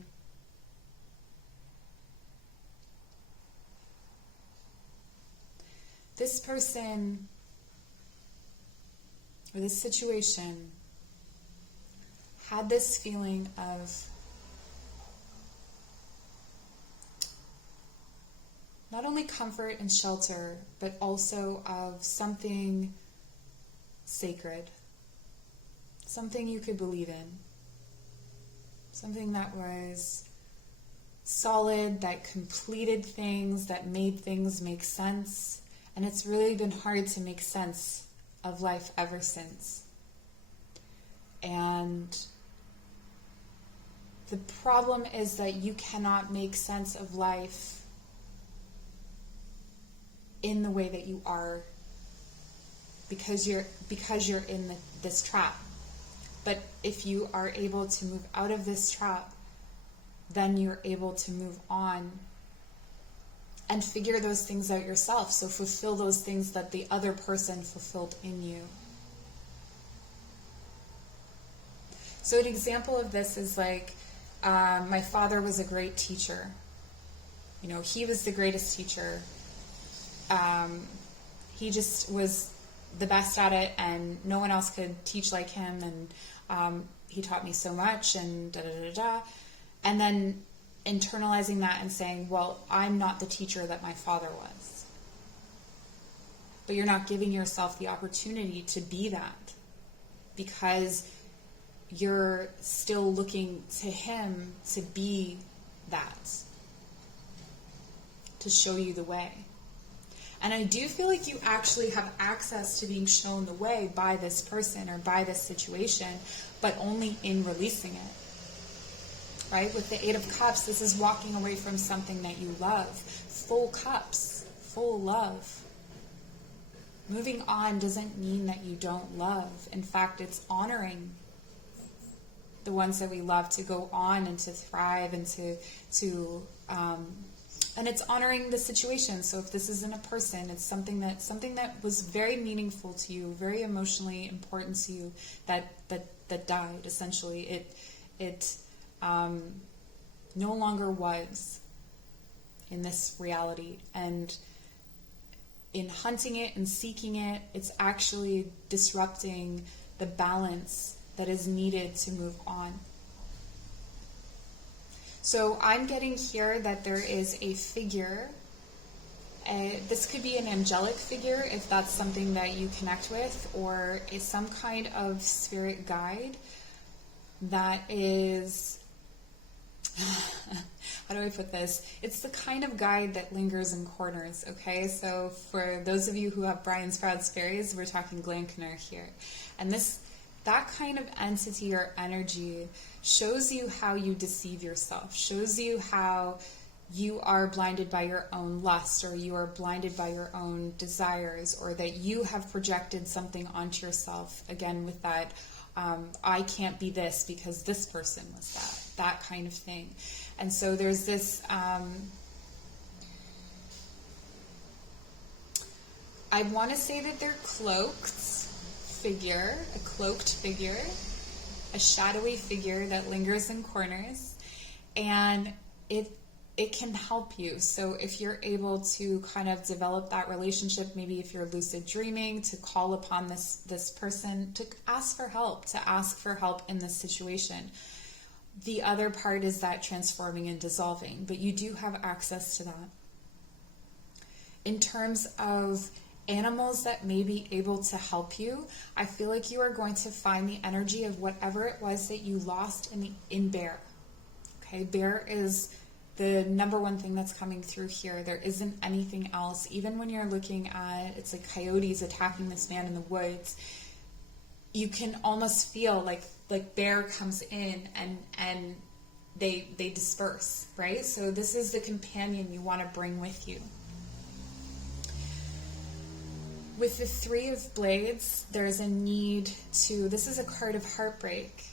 This person or this situation had this feeling of not only comfort and shelter, but also of something sacred, something you could believe in, something that was solid, that completed things, that made things make sense. And it's really been hard to make sense of life ever since. And the problem is that you cannot make sense of life in the way that you are, because you're in this trap. But if you are able to move out of this trap, then you're able to move on and figure those things out yourself. So fulfill those things that the other person fulfilled in you. So an example of this is like, my father was a great teacher. You know, he was the greatest teacher. He just was the best at it, and no one else could teach like him, and he taught me so much, and da-da-da-da. And then internalizing that and saying, well, I'm not the teacher that my father was. But you're not giving yourself the opportunity to be that, because you're still looking to him to be that, to show you the way. And I do feel like you actually have access to being shown the way by this person or by this situation, but only in releasing it. Right? With the Eight of Cups, this is walking away from something that you love. Full cups, full love. moving on doesn't mean that you don't love. In fact, it's honoring the ones that we love to go on and to thrive and and it's honoring the situation. So if this isn't a person, it's something that was very meaningful to you, very emotionally important to you, that died. Essentially, it no longer was in this reality, and in hunting it and seeking it, it's actually disrupting the balance that is needed to move on. So I'm getting here that there is a figure. This could be an angelic figure if that's something that you connect with, or is some kind of spirit guide that is, how do I put this? It's the kind of guide that lingers in corners, okay? So for those of you who have Brian Sprouts fairies, we're talking Glankaner here. And that kind of entity or energy shows you how you deceive yourself, shows you how you are blinded by your own lust, or you are blinded by your own desires, or that you have projected something onto yourself, again with that, I can't be this because this person was that kind of thing. And so there's this, I want to say that they're cloaked figure, a cloaked figure, a shadowy figure that lingers in corners, and it can help you. So if you're able to kind of develop that relationship, maybe if you're lucid dreaming, to call upon this person, to ask for help in this situation. The other part is that transforming and dissolving, but you do have access to that. In terms of animals that may be able to help you, I feel like you are going to find the energy of whatever it was that you lost in bear. Okay, bear is the number one thing that's coming through here. There isn't anything else. Even when you're looking at, it's like coyotes attacking this man in the woods, you can almost feel like bear comes in and they disperse, right? So this is the companion you want to bring with you. With the Three of Blades, there's a need to, this is a card of heartbreak.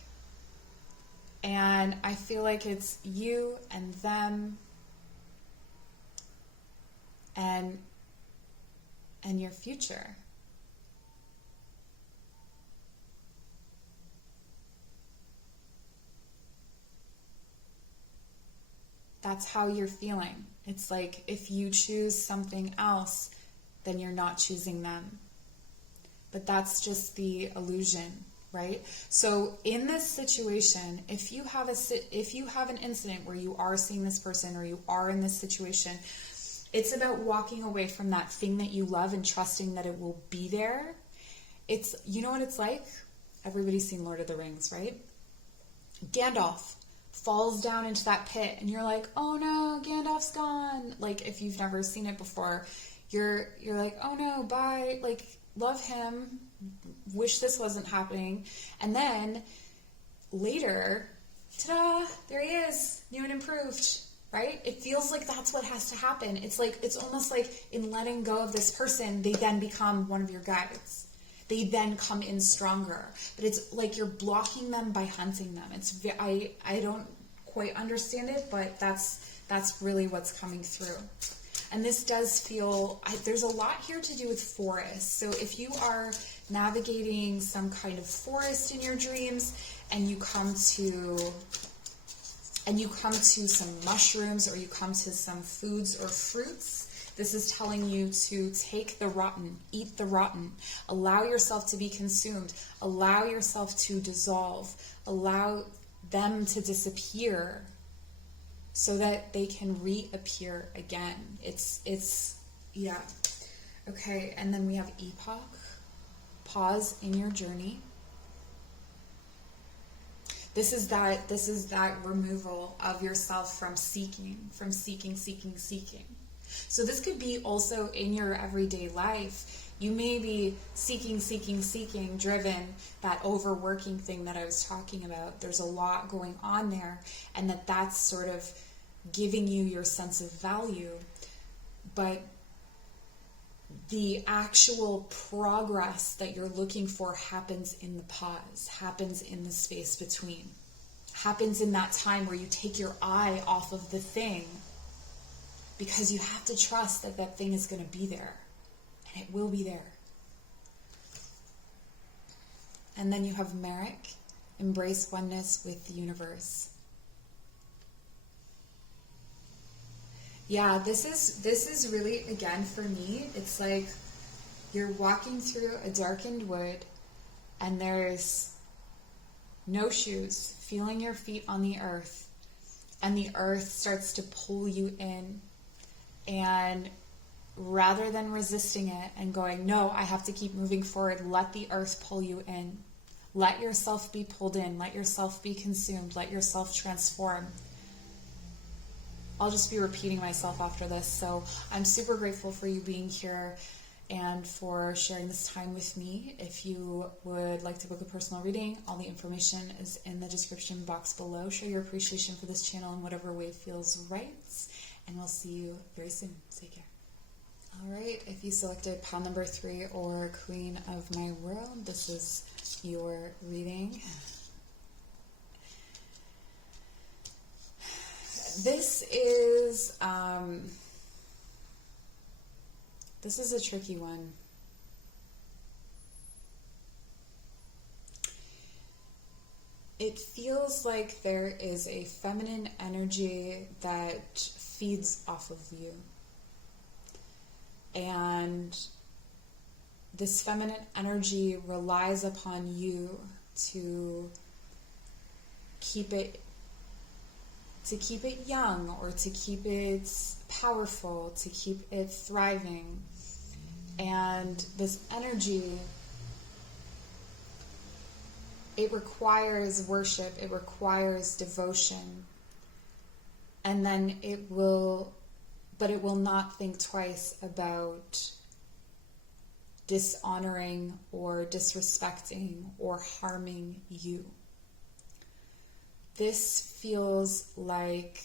And I feel like it's you and them and your future. That's how you're feeling. It's like if you choose something else, then you're not choosing them. But that's just the illusion, right? So in this situation, if you have an incident where you are seeing this person or you are in this situation, it's about walking away from that thing that you love and trusting that it will be there. It's, you know what it's like? Everybody's seen Lord of the Rings, right? Gandalf falls down into that pit and you're like, oh no, Gandalf's gone. Like, if you've never seen it before, you're like, oh no, bye, like, love him, wish this wasn't happening. And then later, ta-da, there he is, new and improved, right? It feels like that's what has to happen. It's like, it's almost like in letting go of this person, they then become one of your guides. They then come in stronger. But it's like you're blocking them by hunting them. It's, I don't quite understand it, but that's really what's coming through. And this does feel, there's a lot here to do with forest. So if you are navigating some kind of forest in your dreams and you come to some mushrooms or you come to some foods or fruits, this is telling you to take the rotten, eat the rotten, allow yourself to be consumed, allow yourself to dissolve, allow them to disappear, so that they can reappear again. It's yeah. Okay, and then we have epoch. Pause in your journey. This is that removal of yourself from seeking. So this could be also in your everyday life. You may be seeking, driven, that overworking thing that I was talking about. There's a lot going on there, and that's sort of giving you your sense of value. But the actual progress that you're looking for happens in the pause, happens in the space between, happens in that time where you take your eye off of the thing, because you have to trust that that thing is going to be there, and it will be there. And then you have Magick, embrace oneness with the universe. Yeah, this is really, again, for me, it's like you're walking through a darkened wood and there's no shoes, feeling your feet on the earth, and the earth starts to pull you in. And rather than resisting it and going, no, I have to keep moving forward, let the earth pull you in. Let yourself be pulled in. Let yourself be consumed. Let yourself transform. I'll just be repeating myself after this. So I'm super grateful for you being here and for sharing this time with me. If you would like to book a personal reading, all the information is in the description box below. Show your appreciation for this channel in whatever way feels right. And we'll see you very soon. Take care. All right, if you selected pile number 3 or Queen of My World, this is your reading. This is a tricky one. It feels like there is a feminine energy that feeds off of you. And this feminine energy relies upon you to keep it young, or to keep it powerful, to keep it thriving. And this energy, it requires worship, it requires devotion, and then it will not think twice about dishonoring or disrespecting or harming you. This feels like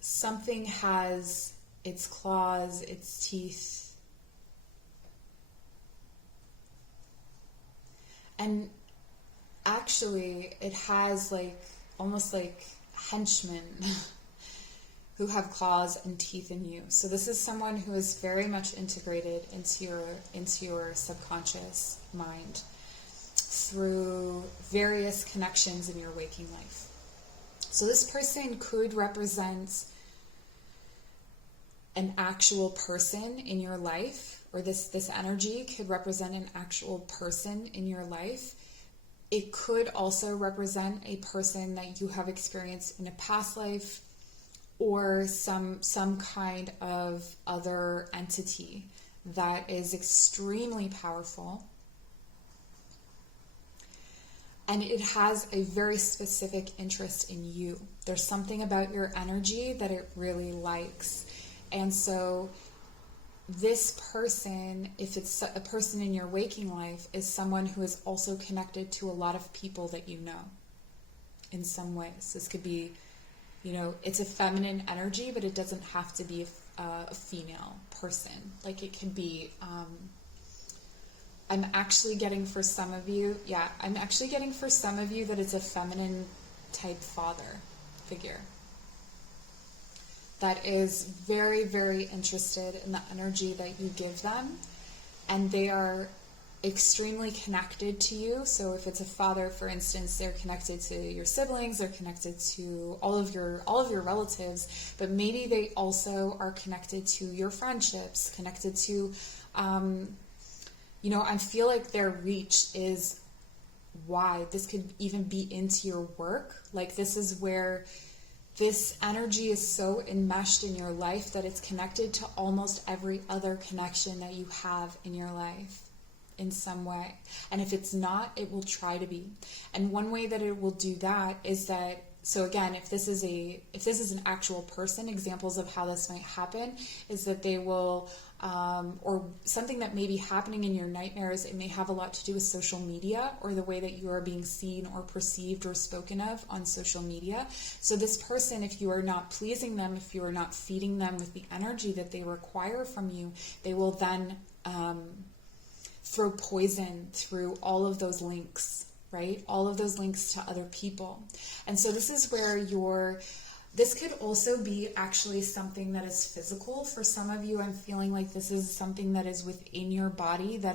something has its claws, its teeth, and actually it has almost like henchmen who have claws and teeth in you. So this is someone who is very much integrated into your subconscious mind through various connections in your waking life. So this person could represent an actual person in your life, or this energy could represent an actual person in your life. It could also represent a person that you have experienced in a past life, or some kind of other entity that is extremely powerful. And it has a very specific interest in you. There's something about your energy that it really likes. And so this person, if it's a person in your waking life, is someone who is also connected to a lot of people that you know in some ways. This could be, it's a feminine energy, but it doesn't have to be a female person. Like it could be, I'm actually getting for some of you that it's a feminine type father figure that is very, very interested in the energy that you give them, and they are extremely connected to you. So if it's a father, for instance, they're connected to your siblings, they're connected to all of your relatives, but maybe they also are connected to your friendships, connected to I feel like their reach is wide. This could even be into your work. Like this is where this energy is so enmeshed in your life that it's connected to almost every other connection that you have in your life in some way. And if it's not, it will try to be. And one way that it will do that is that, so again, if this is an actual person, examples of how this might happen is that they will or something that may be happening in your nightmares. It may have a lot to do with social media or the way that you are being seen or perceived or spoken of on social media. So this person, if you are not pleasing them, if you are not feeding them with the energy that they require from you, they will then throw poison through all of those links, right? All of those links to other people. And so this is where this could also be actually something that is physical. For some of you, I'm feeling like this is something that is within your body that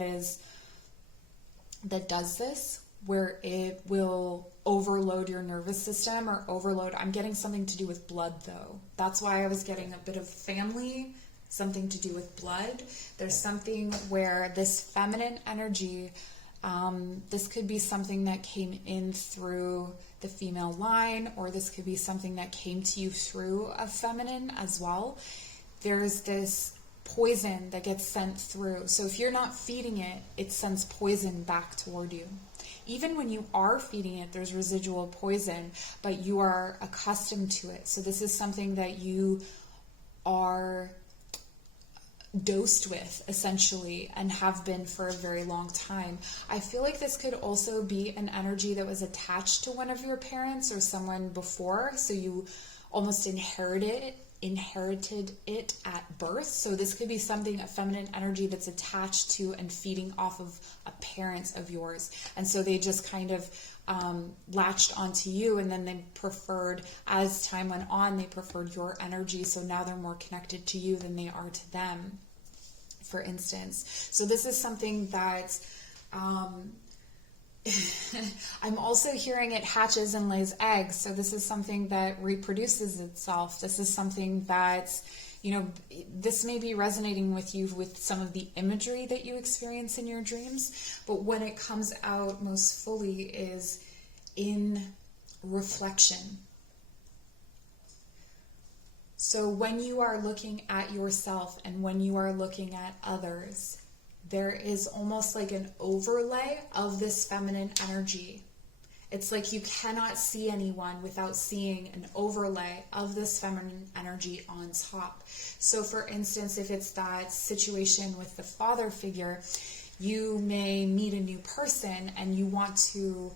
does this, where it will overload your nervous system or overload. I'm getting something to do with blood though. That's why I was getting a bit of family, something to do with blood. There's something where this feminine energy, this could be something that came in through the female line, or this could be something that came to you through a feminine as well. There's this poison that gets sent through. So if you're not feeding it, it sends poison back toward you. Even when you are feeding it, there's residual poison, but you are accustomed to it. So this is something that you are dosed with, essentially, and have been for a very long time. I feel like this could also be an energy that was attached to one of your parents or someone before, so you almost inherited it at birth. So this could be something, a feminine energy that's attached to and feeding off of a parent of yours, and so they just kind of latched onto you, and then they preferred, as time went on, they preferred your energy, so now they're more connected to you than they are to them, for instance. So this is something that I'm also hearing it hatches and lays eggs. So this is something that reproduces itself. This is something that, this may be resonating with you with some of the imagery that you experience in your dreams, but when it comes out most fully is in reflection. So when you are looking at yourself and when you are looking at others, there is almost like an overlay of this feminine energy. It's like you cannot see anyone without seeing an overlay of this feminine energy on top. So for instance, if it's that situation with the father figure, you may meet a new person and you want to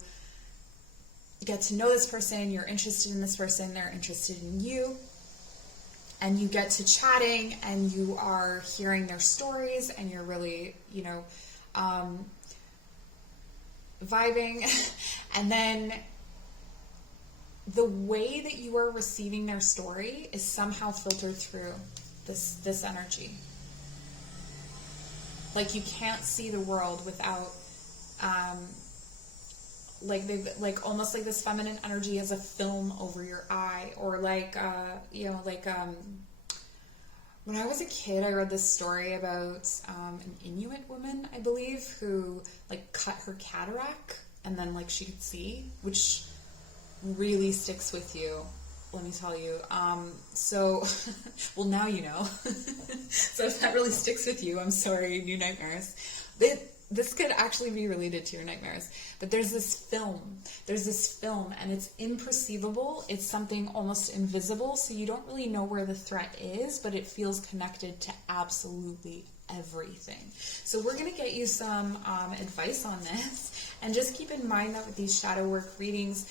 get to know this person, you're interested in this person, they're interested in you, and you get to chatting and you are hearing their stories and you're really, vibing, and then the way that you are receiving their story is somehow filtered through this energy. Like you can't see the world without almost like this feminine energy as a film over your eye, or when I was a kid, I read this story about an Inuit woman, I believe, who cut her cataract and then she could see, which really sticks with you, let me tell you. So, well, now you know. So if that really sticks with you, I'm sorry, new nightmares. This could actually be related to your nightmares, but there's this film, and it's imperceivable. It's something almost invisible, so you don't really know where the threat is, but it feels connected to absolutely everything. So we're going to get you some advice on this, and just keep in mind that with these shadow work readings,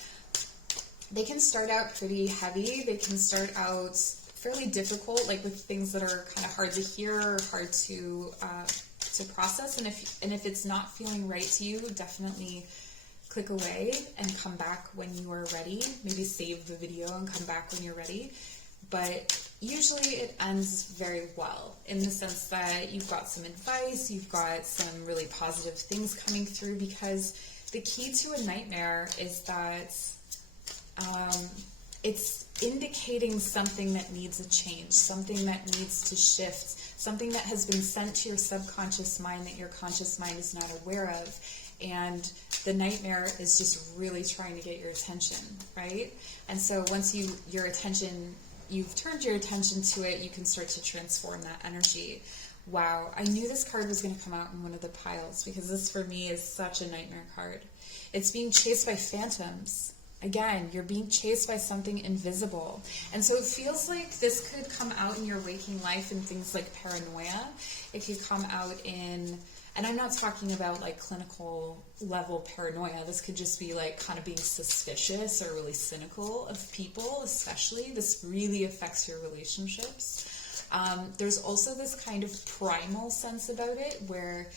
they can start out pretty heavy. They can start out fairly difficult, with things that are kind of hard to hear or hard to process, and if it's not feeling right to you, definitely click away and come back when you are ready. Maybe save the video and come back when you're ready. But usually it ends very well, in the sense that you've got some advice, you've got some really positive things coming through, because the key to a nightmare is that it's indicating something that needs a change, something that needs to shift, something that has been sent to your subconscious mind that your conscious mind is not aware of. And the nightmare is just really trying to get your attention, right? And so once you've turned your attention to it, you can start to transform that energy. Wow, I knew this card was going to come out in one of the piles, because this for me is such a nightmare card. It's being chased by phantoms. Again, you're being chased by something invisible. And so it feels like this could come out in your waking life in things like paranoia. It could come out in, and I'm not talking about like clinical level paranoia. This could just be like kind of being suspicious or really cynical of people, especially. This really affects your relationships. There's also this kind of primal sense about it where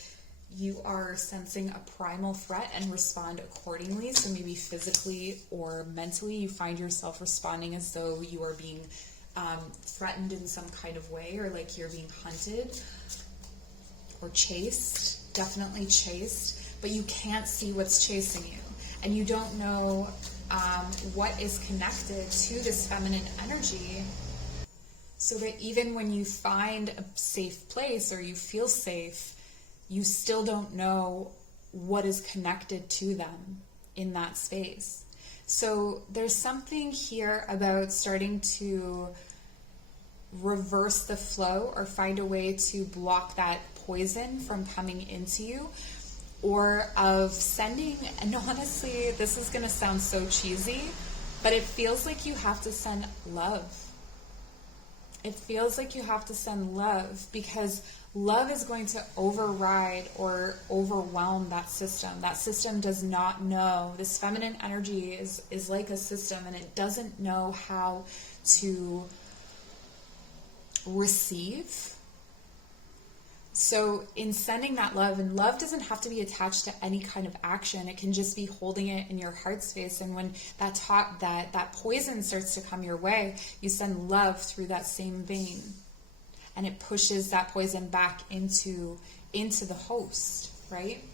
you are sensing a primal threat and respond accordingly. So maybe physically or mentally you find yourself responding as though you are being threatened in some kind of way, or like you're being hunted or chased, definitely chased, but you can't see what's chasing you. And you don't know what is connected to this feminine energy, so that even when you find a safe place or you feel safe, you still don't know what is connected to them in that space. So there's something here about starting to reverse the flow or find a way to block that poison from coming into you, or of sending, and honestly, this is going to sound so cheesy, but it feels like you have to send love. It feels like you have to send love, because love is going to override or overwhelm that system. That system does not know. This feminine energy is like a system, and it doesn't know how to receive. So in sending that love, and love doesn't have to be attached to any kind of action. It can just be holding it in your heart space. And when that poison starts to come your way, you send love through that same vein, and it pushes that poison back into the host, right?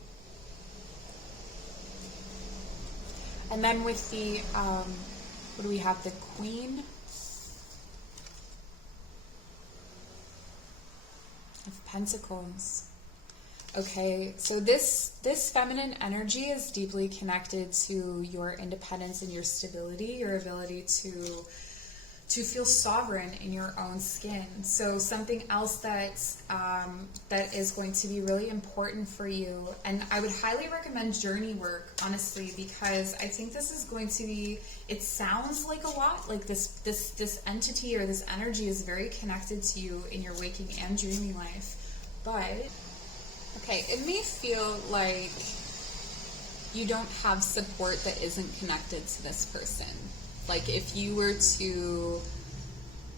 And then with the what do we have? The Queen of Pentacles. Okay, so this feminine energy is deeply connected to your independence and your stability, your ability to feel sovereign in your own skin. So something else that is going to be really important for you, and I would highly recommend journey work, honestly, because I think this is going to be, it sounds like a lot, like this entity or this energy is very connected to you in your waking and dreaming life. But, okay, it may feel like you don't have support that isn't connected to this person. Like if you were to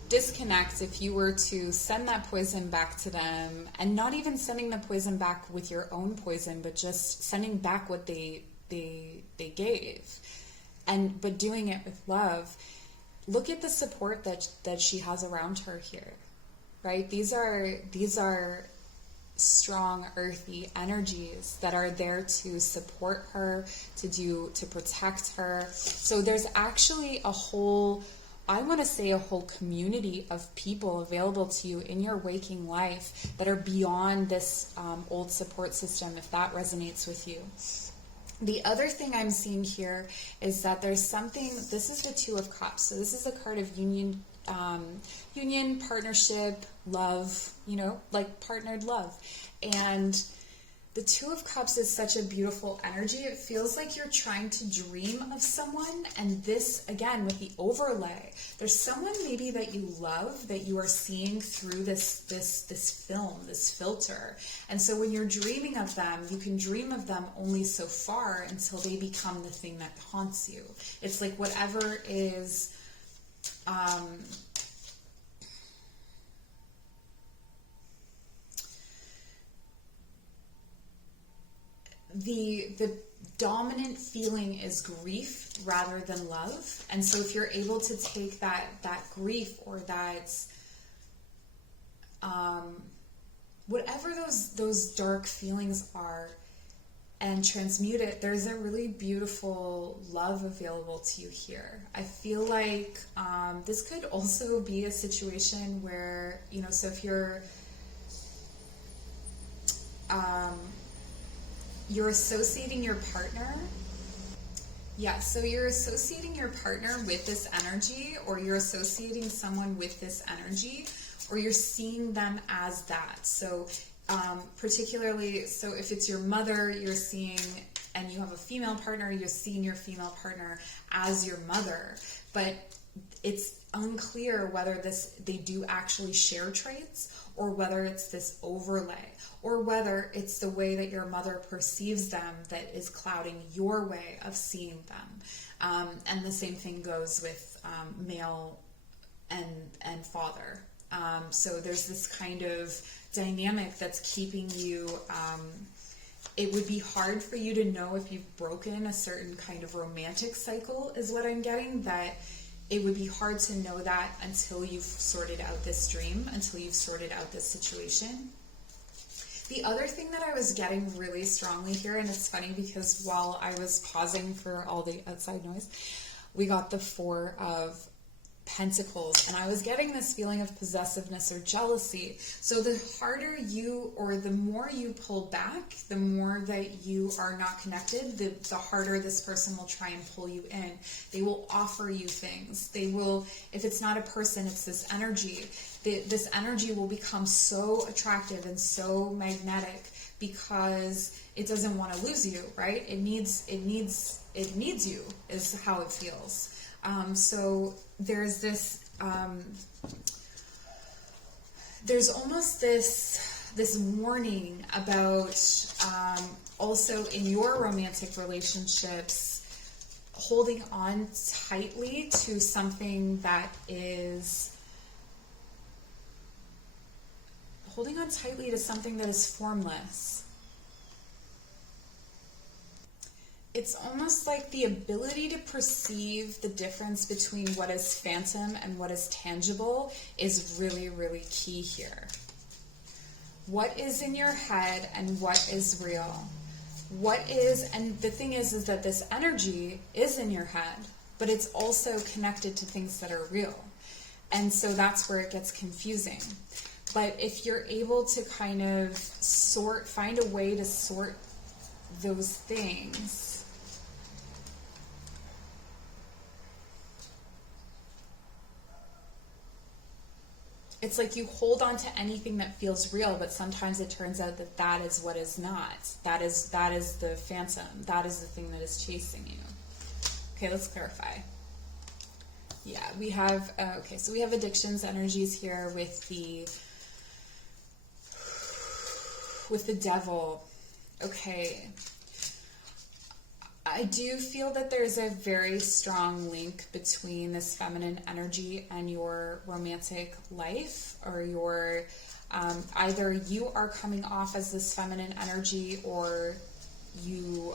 disconnect, if you were to send that poison back to them, and not even sending the poison back with your own poison, but just sending back what they gave, but doing it with love. Look at the support that she has around her here, right? These are strong earthy energies that are there to support her, to protect her. So there's actually a whole community of people available to you in your waking life that are beyond this old support system, if that resonates with you. The other thing I'm seeing here is that there's something, this is the Two of Cups. So this is a card of union, partnership, love, like partnered love. And the Two of Cups is such a beautiful energy. It feels like you're trying to dream of someone. And this, again, with the overlay, there's someone maybe that you love that you are seeing through this film, this filter. And so when you're dreaming of them, you can dream of them only so far until they become the thing that haunts you. It's like whatever is the dominant feeling is grief rather than love. And so if you're able to take that grief or that whatever those dark feelings are and transmute it, there's a really beautiful love available to you here. I feel like this could also be a situation where, so if you're associating your partner. Yeah, so you're associating your partner with this energy, or you're associating someone with this energy, or you're seeing them as that. So particularly, so if it's your mother, you're seeing and you have a female partner, you're seeing your female partner as your mother, but it's unclear whether they do actually share traits, or whether it's this overlay, or whether it's the way that your mother perceives them that is clouding your way of seeing them. And the same thing goes with male and father. So there's this kind of dynamic that's keeping you, it would be hard for you to know if you've broken a certain kind of romantic cycle, is what I'm getting, that it would be hard to know that until you've sorted out this dream, until you've sorted out this situation. The other thing that I was getting really strongly here, and it's funny because while I was pausing for all the outside noise, we got the Four of Pentacles, and I was getting this feeling of possessiveness or jealousy. So the harder you, or the more you pull back, the more that you are not connected, the harder this person will try and pull you in. They will offer you things. They will, if it's not a person, it's this energy. This energy will become so attractive and so magnetic because it doesn't want to lose you, right? It needs you, is how it feels. So there's this, there's almost this warning about, also in your romantic relationships, holding on tightly to something that is, formless. It's almost like the ability to perceive the difference between what is phantom and what is tangible is really, really key here. What is in your head and what is real? And the thing is that this energy is in your head, but it's also connected to things that are real. And so that's where it gets confusing. But if you're able to kind of find a way to sort those things, it's like you hold on to anything that feels real, but sometimes it turns out that that is what is not. That is the phantom. That is the thing that is chasing you. Okay, let's clarify. Yeah, we have, so we have addictions energies here with the devil. Okay. I do feel that there's a very strong link between this feminine energy and your romantic life, or your, either you are coming off as this feminine energy, or you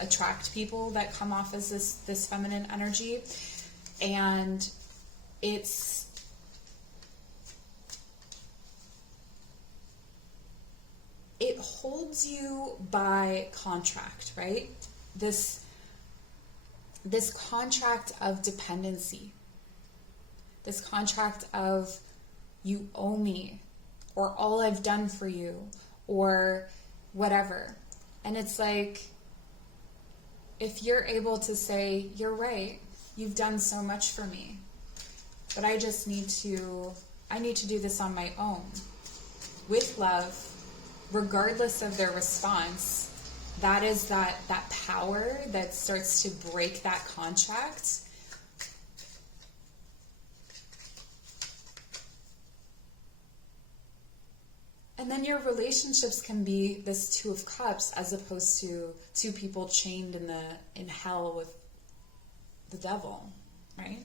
attract people that come off as this feminine energy. And it holds you by contract, right? This contract of dependency, this contract of you owe me, or all I've done for you, or whatever. And it's like, if you're able to say, you're right, you've done so much for me, but I need to do this on my own, with love, regardless of their response. That is that power that starts to break that contract. And then your relationships can be this Two of Cups, as opposed to two people chained in hell with the devil, right?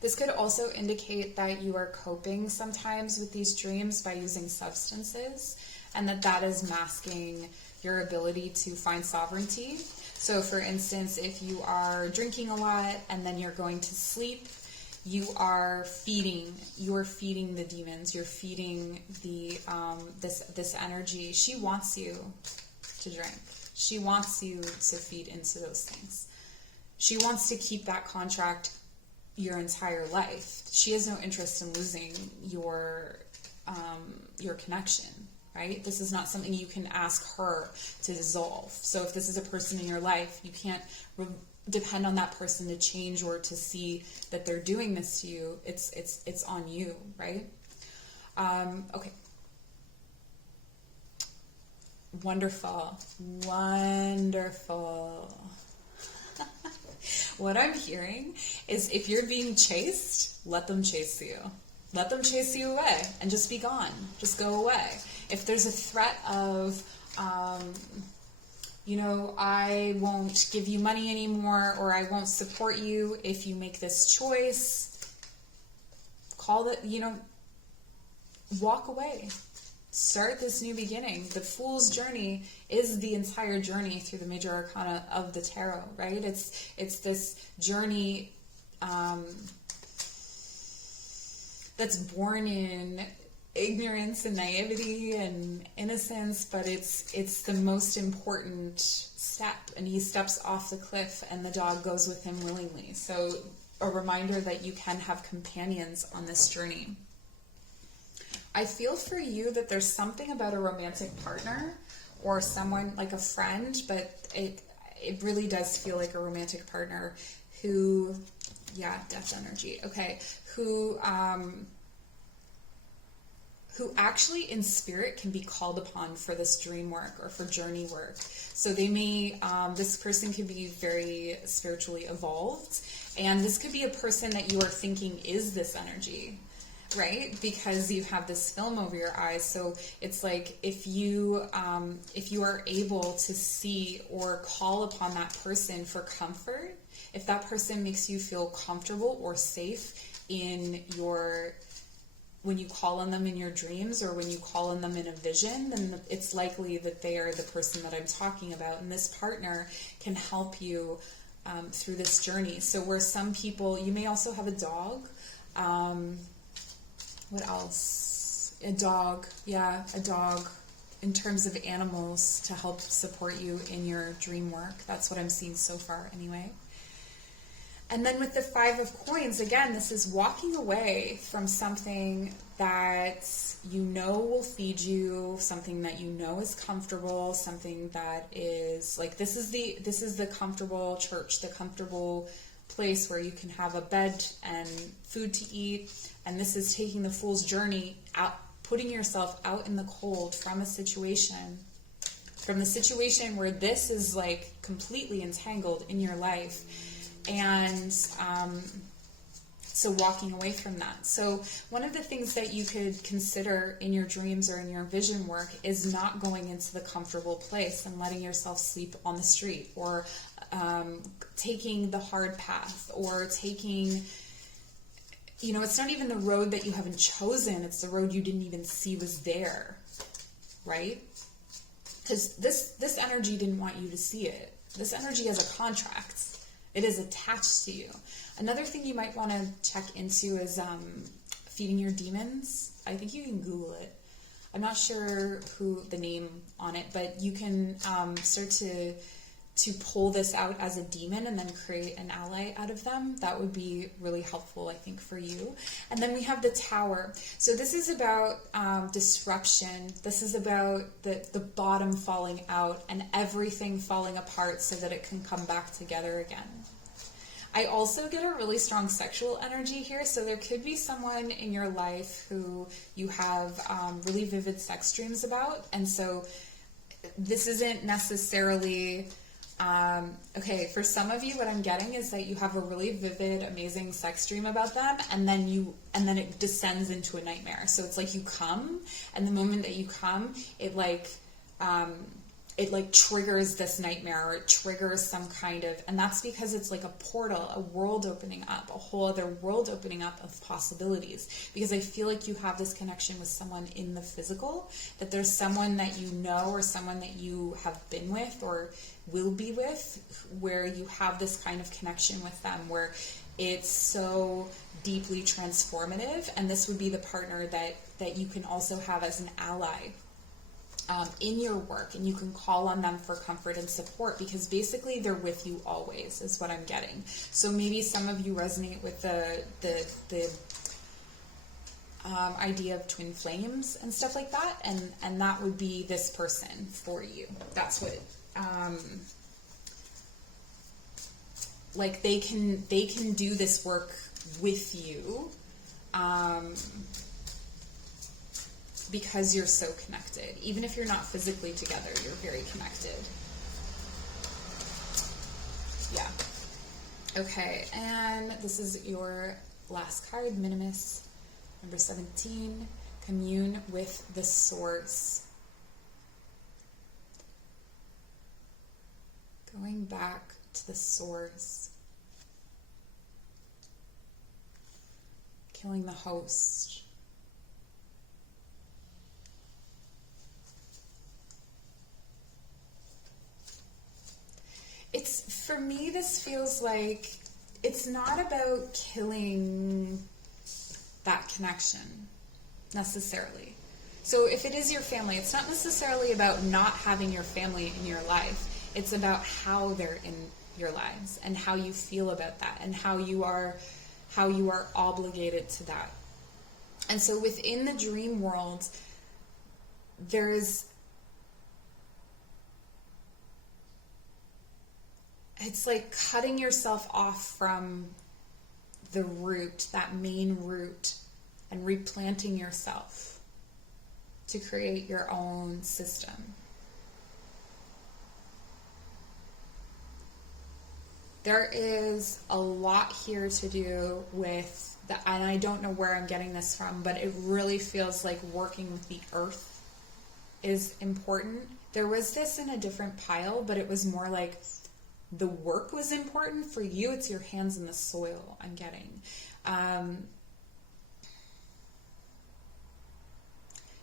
This could also indicate that you are coping sometimes with these dreams by using substances, and that is masking your ability to find sovereignty. So for instance, if you are drinking a lot and then you're going to sleep, you are feeding the demons, you're feeding the this energy. She wants you to drink. She wants you to feed into those things. She wants to keep that contract your entire life. She has no interest in losing your connection, right? This is not something you can ask her to dissolve. So if this is a person in your life, you can't depend on that person to change or to see that they're doing this to you. It's on you, right? Okay. Wonderful. Wonderful. What I'm hearing is if you're being chased, let them chase you. Let them chase you away and just be gone. Just go away. If there's a threat of, I won't give you money anymore, or I won't support you if you make this choice, walk away. Start this new beginning. The Fool's journey is the entire journey through the major arcana of the tarot, right? It's this journey that's born in ignorance and naivety and innocence, but it's the most important step. And he steps off the cliff and the dog goes with him willingly. So a reminder that you can have companions on this journey. I feel for you that there's something about a romantic partner or someone like a friend, but it really does feel like a romantic partner who, death energy, okay, who actually in spirit can be called upon for this dream work or for journey work. So they may, this person could be very spiritually evolved, and this could be a person that you are thinking is this energy, right? Because you have this film over your eyes. So it's like if you are able to see or call upon that person for comfort, if that person makes you feel comfortable or safe when you call on them in your dreams or when you call on them in a vision, then it's likely that they are the person that I'm talking about. And this partner can help you through this journey. So where some people, you may also have a dog. What else? A dog. Yeah, a dog in terms of animals to help support you in your dream work. That's what I'm seeing so far anyway. And then with the Five of Coins, again, this is walking away from something that you know will feed you, something that you know is comfortable, something that is like, this is the comfortable church, the comfortable place where you can have a bed and food to eat. And this is taking the Fool's journey out, putting yourself out in the cold from the situation where this is like completely entangled in your life. And so walking away from that. So one of the things that you could consider in your dreams or in your vision work is not going into the comfortable place and letting yourself sleep on the street, or taking the hard path, or taking, it's not even the road that you haven't chosen, it's the road you didn't even see was there, right? Because this energy didn't want you to see it. This energy has a contract. It is attached to you. Another thing you might want to check into is feeding your demons. I think you can Google it. I'm not sure who the name on it, but you can start to pull this out as a demon and then create an ally out of them. That would be really helpful, I think, for you. And then we have the Tower. So this is about disruption. This is about the bottom falling out and everything falling apart so that it can come back together again. I also get a really strong sexual energy here. So there could be someone in your life who you have really vivid sex dreams about. And so this isn't necessarily... for some of you, what I'm getting is that you have a really vivid, amazing sex dream about them, and then it descends into a nightmare. So it's like you come, and the moment that you come, it triggers this nightmare, or it triggers some kind of, and that's because it's like a portal, a world opening up, a whole other world opening up of possibilities. Because I feel like you have this connection with someone in the physical, that there's someone that you know, or someone that you have been with, or will be with, where you have this kind of connection with them where it's so deeply transformative. And this would be the partner that you can also have as an ally in your work, and you can call on them for comfort and support, because basically they're with you always, is what I'm getting. So maybe some of you resonate with the idea of twin flames and stuff like that, and that would be this person for you. That's what like they can do this work with you. because you're so connected. Even if you're not physically together, you're very connected. Yeah. Okay, and this is your last card, Minimus, number 17. Commune with the source. Going back to the source. Killing the host. For me, this feels like it's not about killing that connection necessarily. So if it is your family, it's not necessarily about not having your family in your life. It's about how they're in your lives and how you feel about that and how you are obligated to that. And so within the dream world, it's like cutting yourself off from the root, that main root, and replanting yourself to create your own system. There is a lot here to do with and I don't know where I'm getting this from, but it really feels like working with the earth is important. There was this in a different pile, but it was more like the work was important. For you, it's your hands in the soil, I'm getting.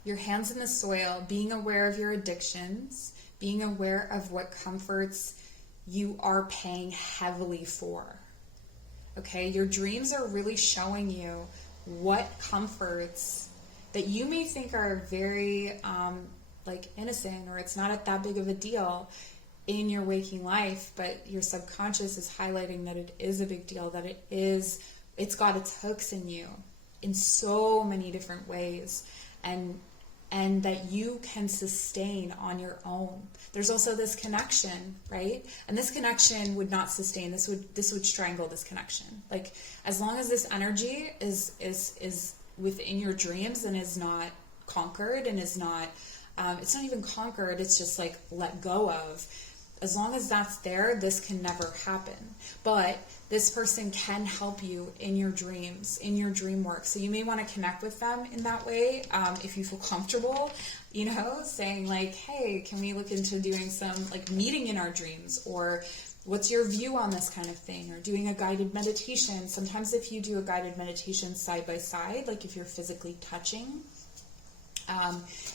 Your hands in the soil, being aware of your addictions, being aware of what comforts you are paying heavily for. Okay, your dreams are really showing you what comforts that you may think are very like innocent, or it's not that big of a deal in your waking life, but your subconscious is highlighting that it is a big deal, that it's got its hooks in you in so many different ways, and that you can sustain on your own. There's also this connection, right? And this connection would not sustain. This would strangle this connection. Like, as long as this energy is within your dreams and is not conquered and is not, it's not even conquered, it's just like let go of. As long as that's there, this can never happen. But this person can help you in your dreams, in your dream work. So you may want to connect with them in that way, if you feel comfortable, saying like, hey, can we look into doing some like meeting in our dreams, or what's your view on this kind of thing, or doing a guided meditation. Sometimes if you do a guided meditation side by side, like if you're physically touching,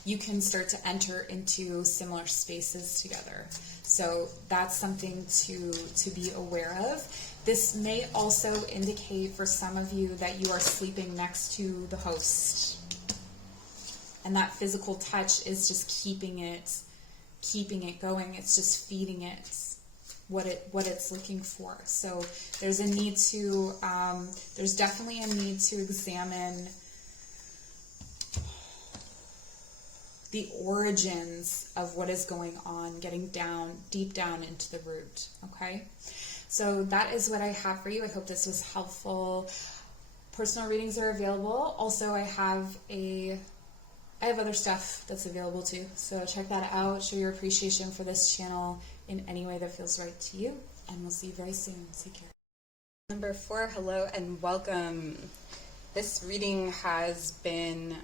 you can start to enter into similar spaces together. So that's something to be aware of. This may also indicate for some of you that you are sleeping next to the host. And that physical touch is just keeping it going. It's just feeding it what it's looking for. So there's there's definitely a need to examine the origins of what is going on, getting deep down into the root, okay? So that is what I have for you. I hope this was helpful. Personal readings are available. Also, I have other stuff that's available too. So check that out. Show your appreciation for this channel in any way that feels right to you. And we'll see you very soon. Take care. Number 4, hello and welcome. This reading has been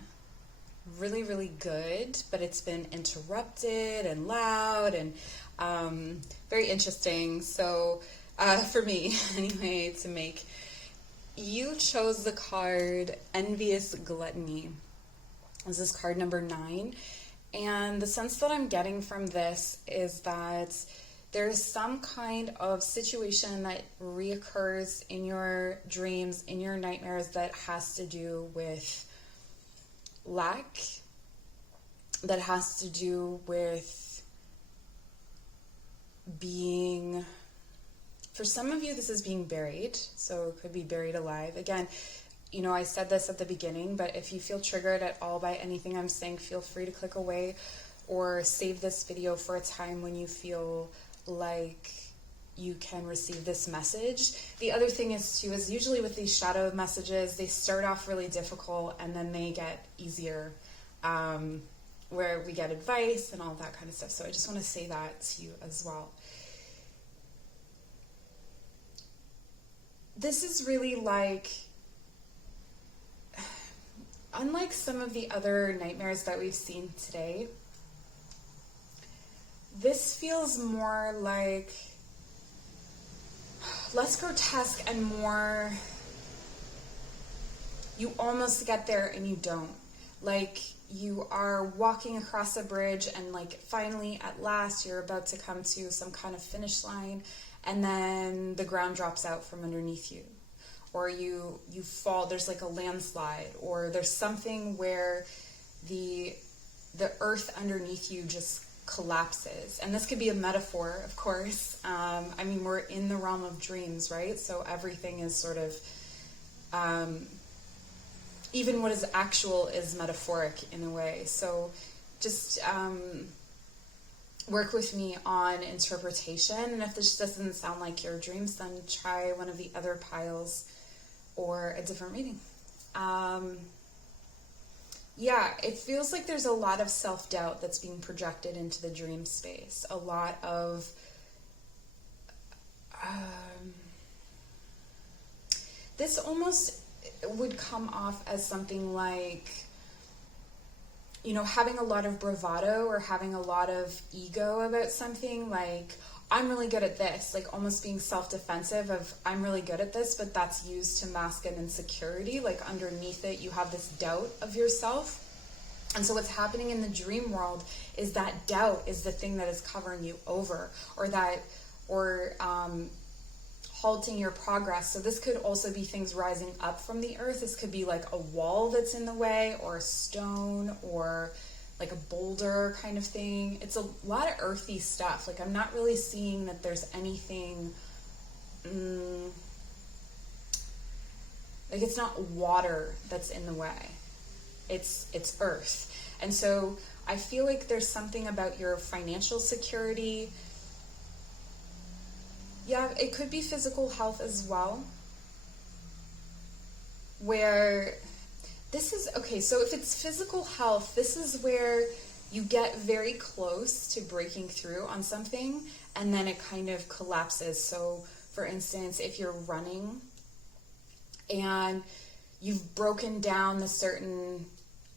really, really good, but it's been interrupted and loud and very interesting. So for me, anyway, you chose the card Envious Gluttony. This is card number 9. And the sense that I'm getting from this is that there's some kind of situation that reoccurs in your dreams, in your nightmares, that has to do with lack, that has to do with being, for some of you, this is being buried. So it could be buried alive. Again, I said this at the beginning, but if you feel triggered at all by anything I'm saying, feel free to click away or save this video for a time when you feel like you can receive this message. The other thing is usually with these shadow messages, they start off really difficult and then they get easier where we get advice and all that kind of stuff. So I just want to say that to you as well. This is really like, unlike some of the other nightmares that we've seen today, this feels more like less grotesque and more, you almost get there and you don't. Like you are walking across a bridge and like finally at last you're about to come to some kind of finish line, and then the ground drops out from underneath you, or you fall, there's like a landslide, or there's something where the earth underneath you just collapses. And this could be a metaphor, of course. I mean, we're in the realm of dreams, right? So everything is sort of, even what is actual is metaphoric in a way. So just work with me on interpretation. And if this doesn't sound like your dreams, then try one of the other piles or a different reading. Yeah, it feels like there's a lot of self-doubt that's being projected into the dream space. A lot of this almost would come off as something like, you know, having a lot of bravado or having a lot of ego about something, like, I'm really good at this, like almost being self-defensive of, I'm really good at this, but that's used to mask an insecurity. Like underneath it, you have this doubt of yourself. And so what's happening in the dream world is that doubt is the thing that is covering you over, or halting your progress. So this could also be things rising up from the earth. This could be like a wall that's in the way, or a stone, or like a boulder kind of thing. It's a lot of earthy stuff. Like I'm not really seeing that there's anything, like it's not water that's in the way. It's earth. And so I feel like there's something about your financial security. Yeah, it could be physical health as well, where this is, okay, so if it's physical health, this is where you get very close to breaking through on something and then it kind of collapses. So for instance, if you're running and you've broken down the certain,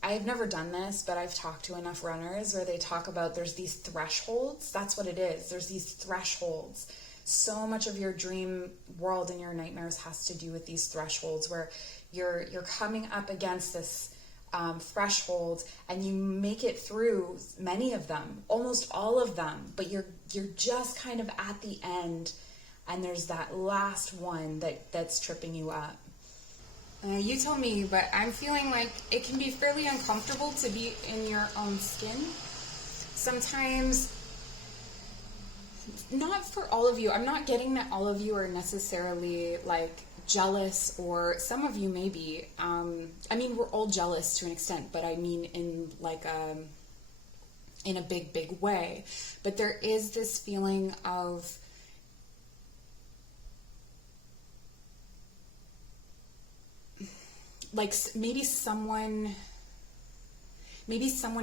I've never done this, but I've talked to enough runners where they talk about there's these thresholds. That's what it is. There's these thresholds. So much of your dream world and your nightmares has to do with these thresholds where you're coming up against this threshold and you make it through many of them, almost all of them, but you're just kind of at the end, and there's that last one that's tripping you up. You tell me, but I'm feeling like it can be fairly uncomfortable to be in your own skin. Sometimes, not for all of you. I'm not getting that all of you are necessarily like jealous, or some of you may be. I mean, we're all jealous to an extent, but I mean in like in a big way. But there is this feeling of like maybe someone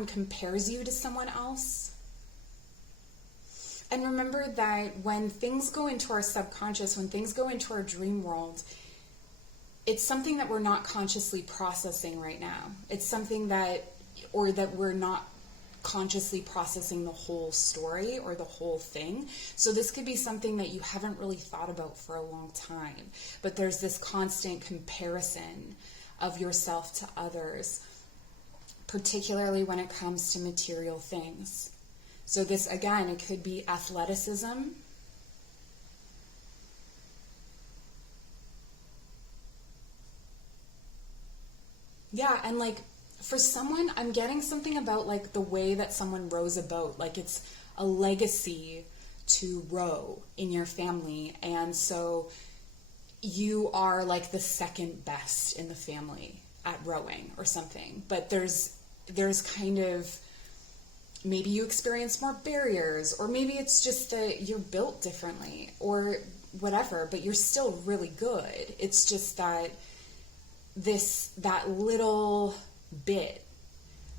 compares you to someone else. And remember that when things go into our subconscious, when things go into our dream world, it's something that we're not consciously processing right now. It's something that we're not consciously processing the whole story or the whole thing. So this could be something that you haven't really thought about for a long time, but there's this constant comparison of yourself to others, particularly when it comes to material things. So this, again, it could be athleticism. Yeah, and like for someone, I'm getting something about like the way that someone rows a boat. Like it's a legacy to row in your family. And so you are like the second best in the family at rowing or something. But there's kind of, maybe you experience more barriers, or maybe it's just that you're built differently or whatever, but you're still really good. It's just that that little bit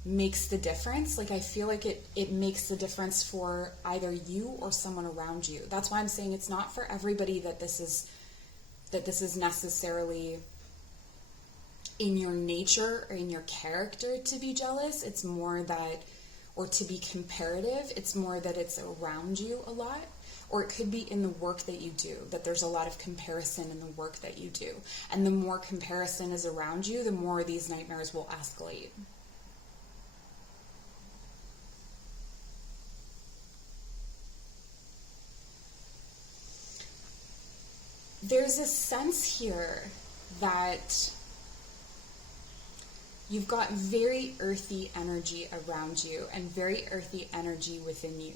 makes the difference. Like, I feel like it makes the difference for either you or someone around you. That's why I'm saying it's not for everybody that this is necessarily in your nature or in your character to be jealous. It's more that, or to be comparative, it's more that it's around you a lot. Or it could be in the work that you do, that there's a lot of comparison in the work that you do. And the more comparison is around you, the more these nightmares will escalate. There's a sense here that you've got very earthy energy around you and very earthy energy within you.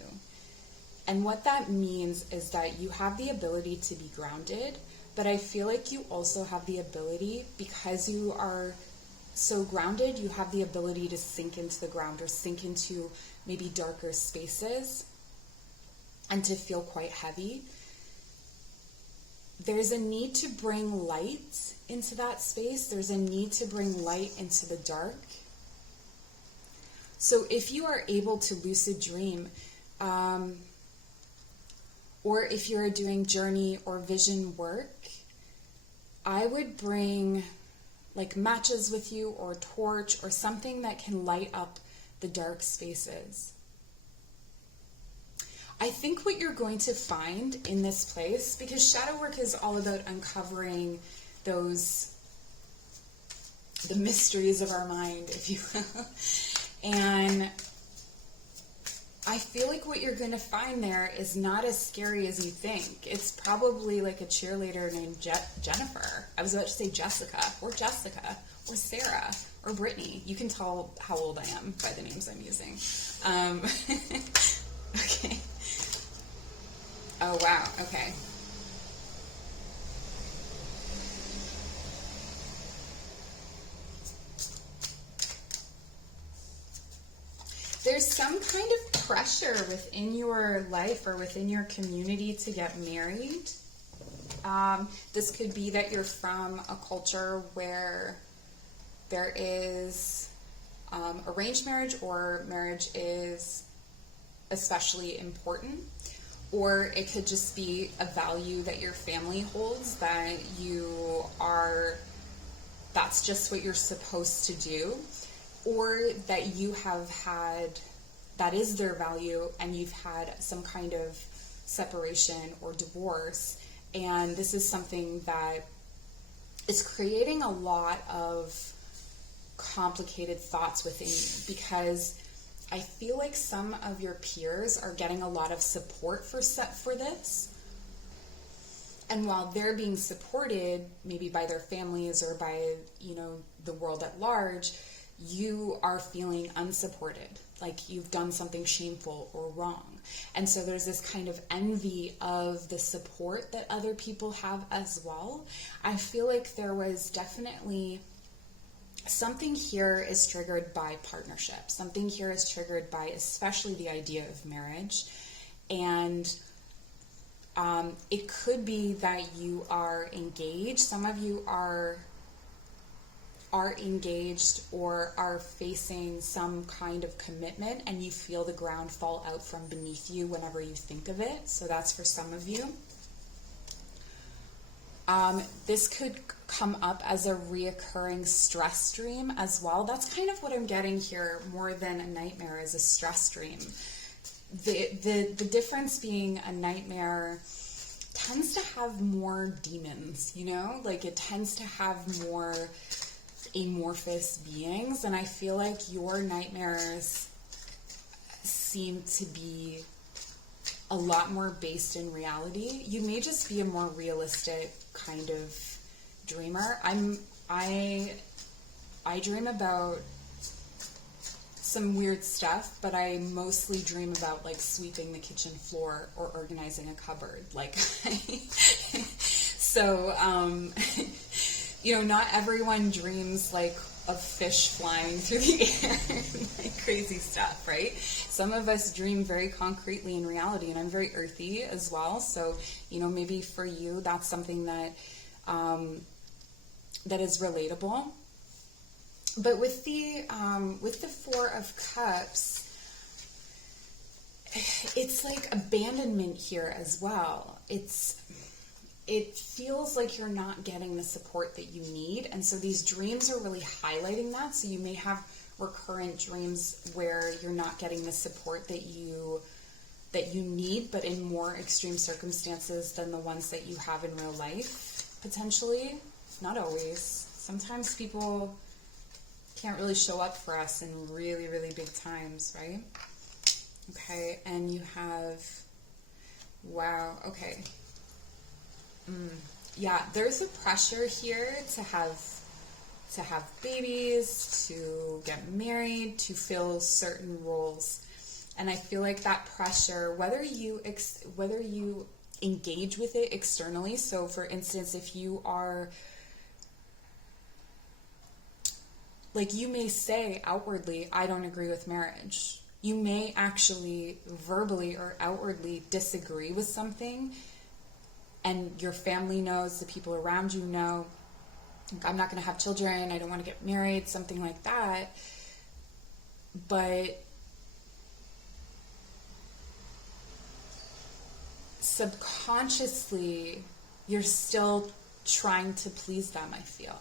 And what that means is that you have the ability to be grounded, but I feel like you also have the ability, because you are so grounded, you have the ability to sink into the ground or sink into maybe darker spaces and to feel quite heavy. There's a need to bring light into that space. There's a need to bring light into the dark. So if you are able to lucid dream, or if you're doing journey or vision work, I would bring like matches with you or a torch or something that can light up the dark spaces. I think what you're going to find in this place, because shadow work is all about uncovering the mysteries of our mind, if you will. And I feel like what you're going to find there is not as scary as you think. It's probably like a cheerleader named Jennifer. I was about to say Jessica or Sarah or Brittany. You can tell how old I am by the names I'm using. Okay. Oh, wow. Okay. There's some kind of pressure within your life or within your community to get married. This could be that you're from a culture where there is arranged marriage, or marriage is especially important. Or it could just be a value that your family holds, that that's just what you're supposed to do. Or that you have had, that is their value, and you've had some kind of separation or divorce. And this is something that is creating a lot of complicated thoughts within you, because I feel like some of your peers are getting a lot of support for this. And while they're being supported, maybe by their families or by, the world at large, you are feeling unsupported, like you've done something shameful or wrong. And so there's this kind of envy of the support that other people have as well. I feel like there was definitely something here is triggered by partnership. Something here is triggered by especially the idea of marriage. And it could be that you are engaged. Some of you are engaged or are facing some kind of commitment, and you feel the ground fall out from beneath you whenever you think of it. So that's for some of you. This could come up as a reoccurring stress dream as well. That's kind of what I'm getting here more than a nightmare, is a stress dream. The difference being a nightmare tends to have more demons, like it tends to have more amorphous beings, and I feel like your nightmares seem to be a lot more based in reality. You may just be a more realistic kind of dreamer. I dream about some weird stuff, but I mostly dream about like sweeping the kitchen floor or organizing a cupboard. Like, so, not everyone dreams like of fish flying through the air and like crazy stuff, right? Some of us dream very concretely in reality, and I'm very earthy as well. So, maybe for you, that's something that that is relatable. But with the Four of Cups, it's like abandonment here as well. It feels like you're not getting the support that you need, and so these dreams are really highlighting that. So you may have recurrent dreams where you're not getting the support that you need, but in more extreme circumstances than the ones that you have in real life, potentially. Not always. Sometimes people can't really show up for us in really, really big times, right? Okay, and you have, wow, okay. Yeah, there's a pressure here to have babies, to get married, to fill certain roles. And I feel like that pressure, whether you engage with it externally, so for instance, if you are, like, you may say outwardly, I don't agree with marriage. You may actually verbally or outwardly disagree with something, and your family knows, the people around you know, I'm not going to have children, I don't want to get married, something like that. But subconsciously, you're still trying to please them, I feel.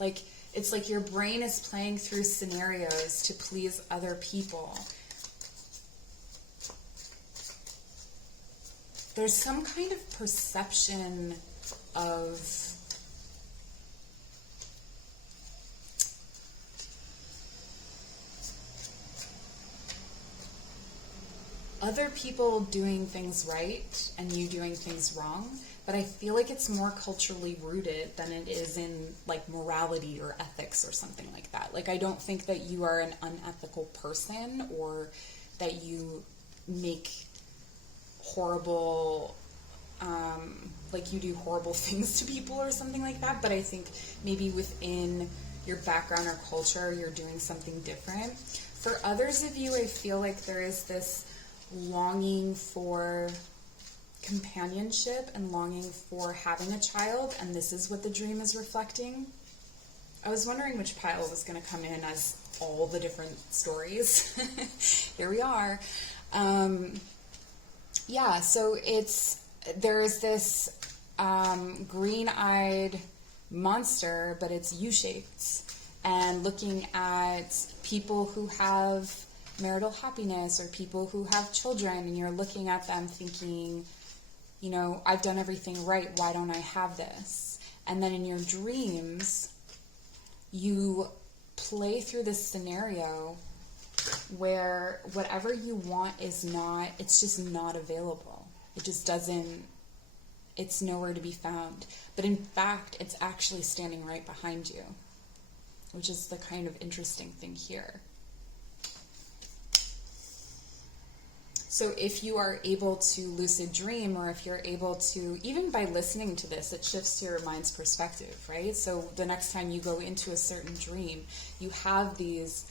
Like, it's like your brain is playing through scenarios to please other people. There's some kind of perception of other people doing things right and you doing things wrong, but I feel like it's more culturally rooted than it is in like morality or ethics or something like that. Like, I don't think that you are an unethical person or that you make horrible, like you do horrible things to people or something like that, but I think maybe within your background or culture, you're doing something different. For others of you, I feel like there is this longing for companionship and longing for having a child, and this is what the dream is reflecting. I was wondering which pile was going to come in as all the different stories. Here we are. Yeah, so there's this green-eyed monster, but it's U-shaped, and looking at people who have marital happiness or people who have children, and you're looking at them thinking, you know, I've done everything right, why don't I have this? And then in your dreams, you play through this scenario where whatever you want is not, it's just not available. It just doesn't, it's nowhere to be found. But in fact, it's actually standing right behind you, which is the kind of interesting thing here. So if you are able to lucid dream, or if you're able to, even by listening to this, it shifts your mind's perspective, right? So the next time you go into a certain dream, you have these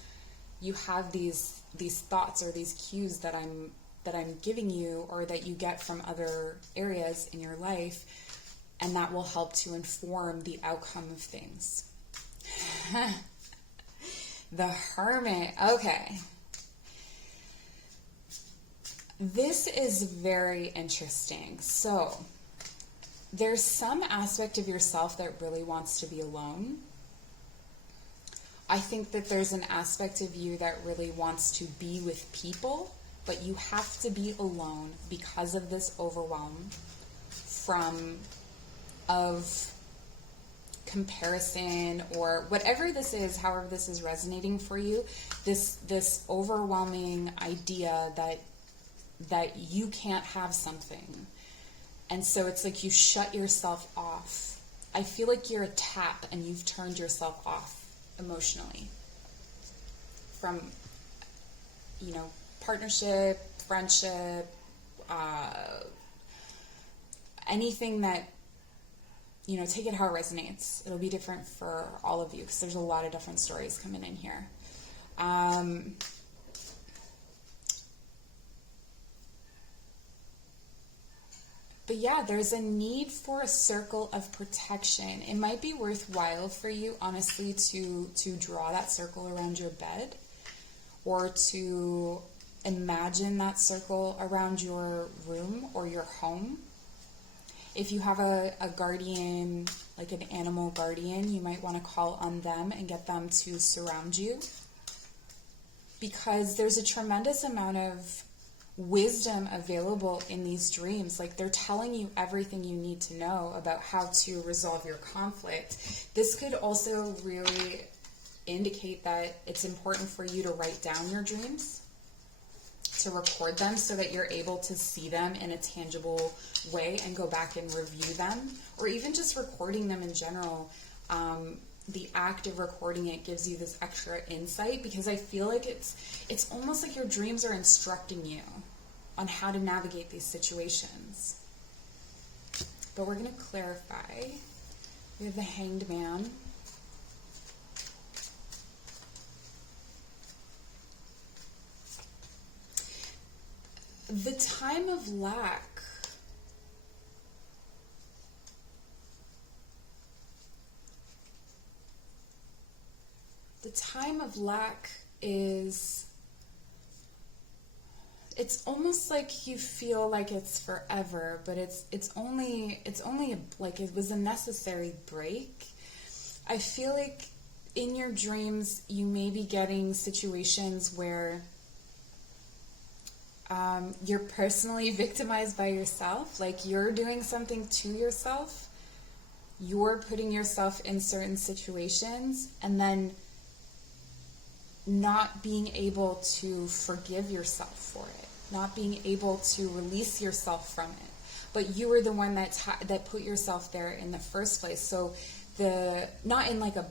thoughts or these cues that I'm giving you, or that you get from other areas in your life, and that will help to inform the outcome of things. The Hermit. Okay. This is very interesting. So, there's some aspect of yourself that really wants to be alone. I think that there's an aspect of you that really wants to be with people, but you have to be alone because of this overwhelm of comparison, or whatever this is, however this is resonating for you, this overwhelming idea that you can't have something. And so it's like you shut yourself off. I feel like you're a tap and you've turned yourself off emotionally from, you know, partnership, friendship, anything that, you know, take it how it resonates. It'll be different for all of you because there's a lot of different stories coming in here. But yeah, there's a need for a circle of protection. It might be worthwhile for you, honestly, to draw that circle around your bed, or to imagine that circle around your room or your home. If you have a guardian, like an animal guardian, you might want to call on them and get them to surround you. Because there's a tremendous amount of wisdom available in these dreams. Like, they're telling you everything you need to know about how to resolve your conflict. This could also really indicate that it's important for you to write down your dreams, to record them so that you're able to see them in a tangible way and go back and review them, or even just recording them in general. The act of recording it gives you this extra insight, because I feel like it's almost like your dreams are instructing you on how to navigate these situations. But we're going to clarify. We have the Hanged Man. The time of lack. The time of lack is, it's almost like you feel like it's forever, but it's only like it was a necessary break. I feel like in your dreams you may be getting situations where you're personally victimized by yourself, like you're doing something to yourself, you're putting yourself in certain situations, and then not being able to forgive yourself for it, not being able to release yourself from it. But you were the one that put yourself there in the first place. So not in like a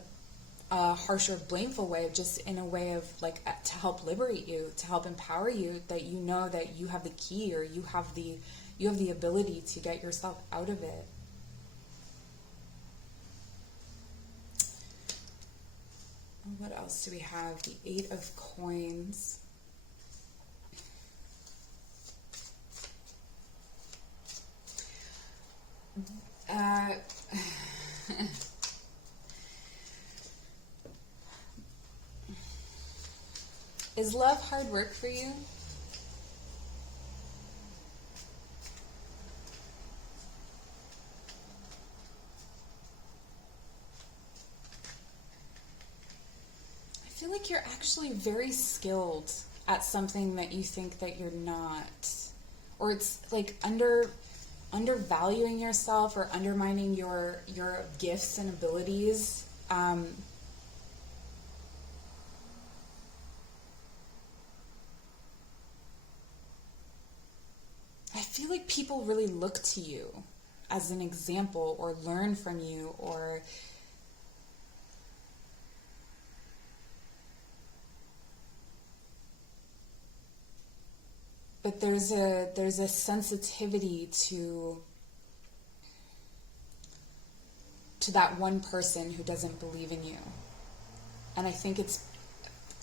harsh or blameful way, just in a way of like to help liberate you, to help empower you, that you know that you have the key, or you have the ability to get yourself out of it. What else do we have? The Eight of Coins. Is love hard work for you? I feel like you're actually very skilled at something that you think that you're not. Or it's like undervaluing yourself, or undermining your gifts and abilities. I feel like people really look to you as an example, or learn from you, or but there's a sensitivity to that one person who doesn't believe in you. And I think it's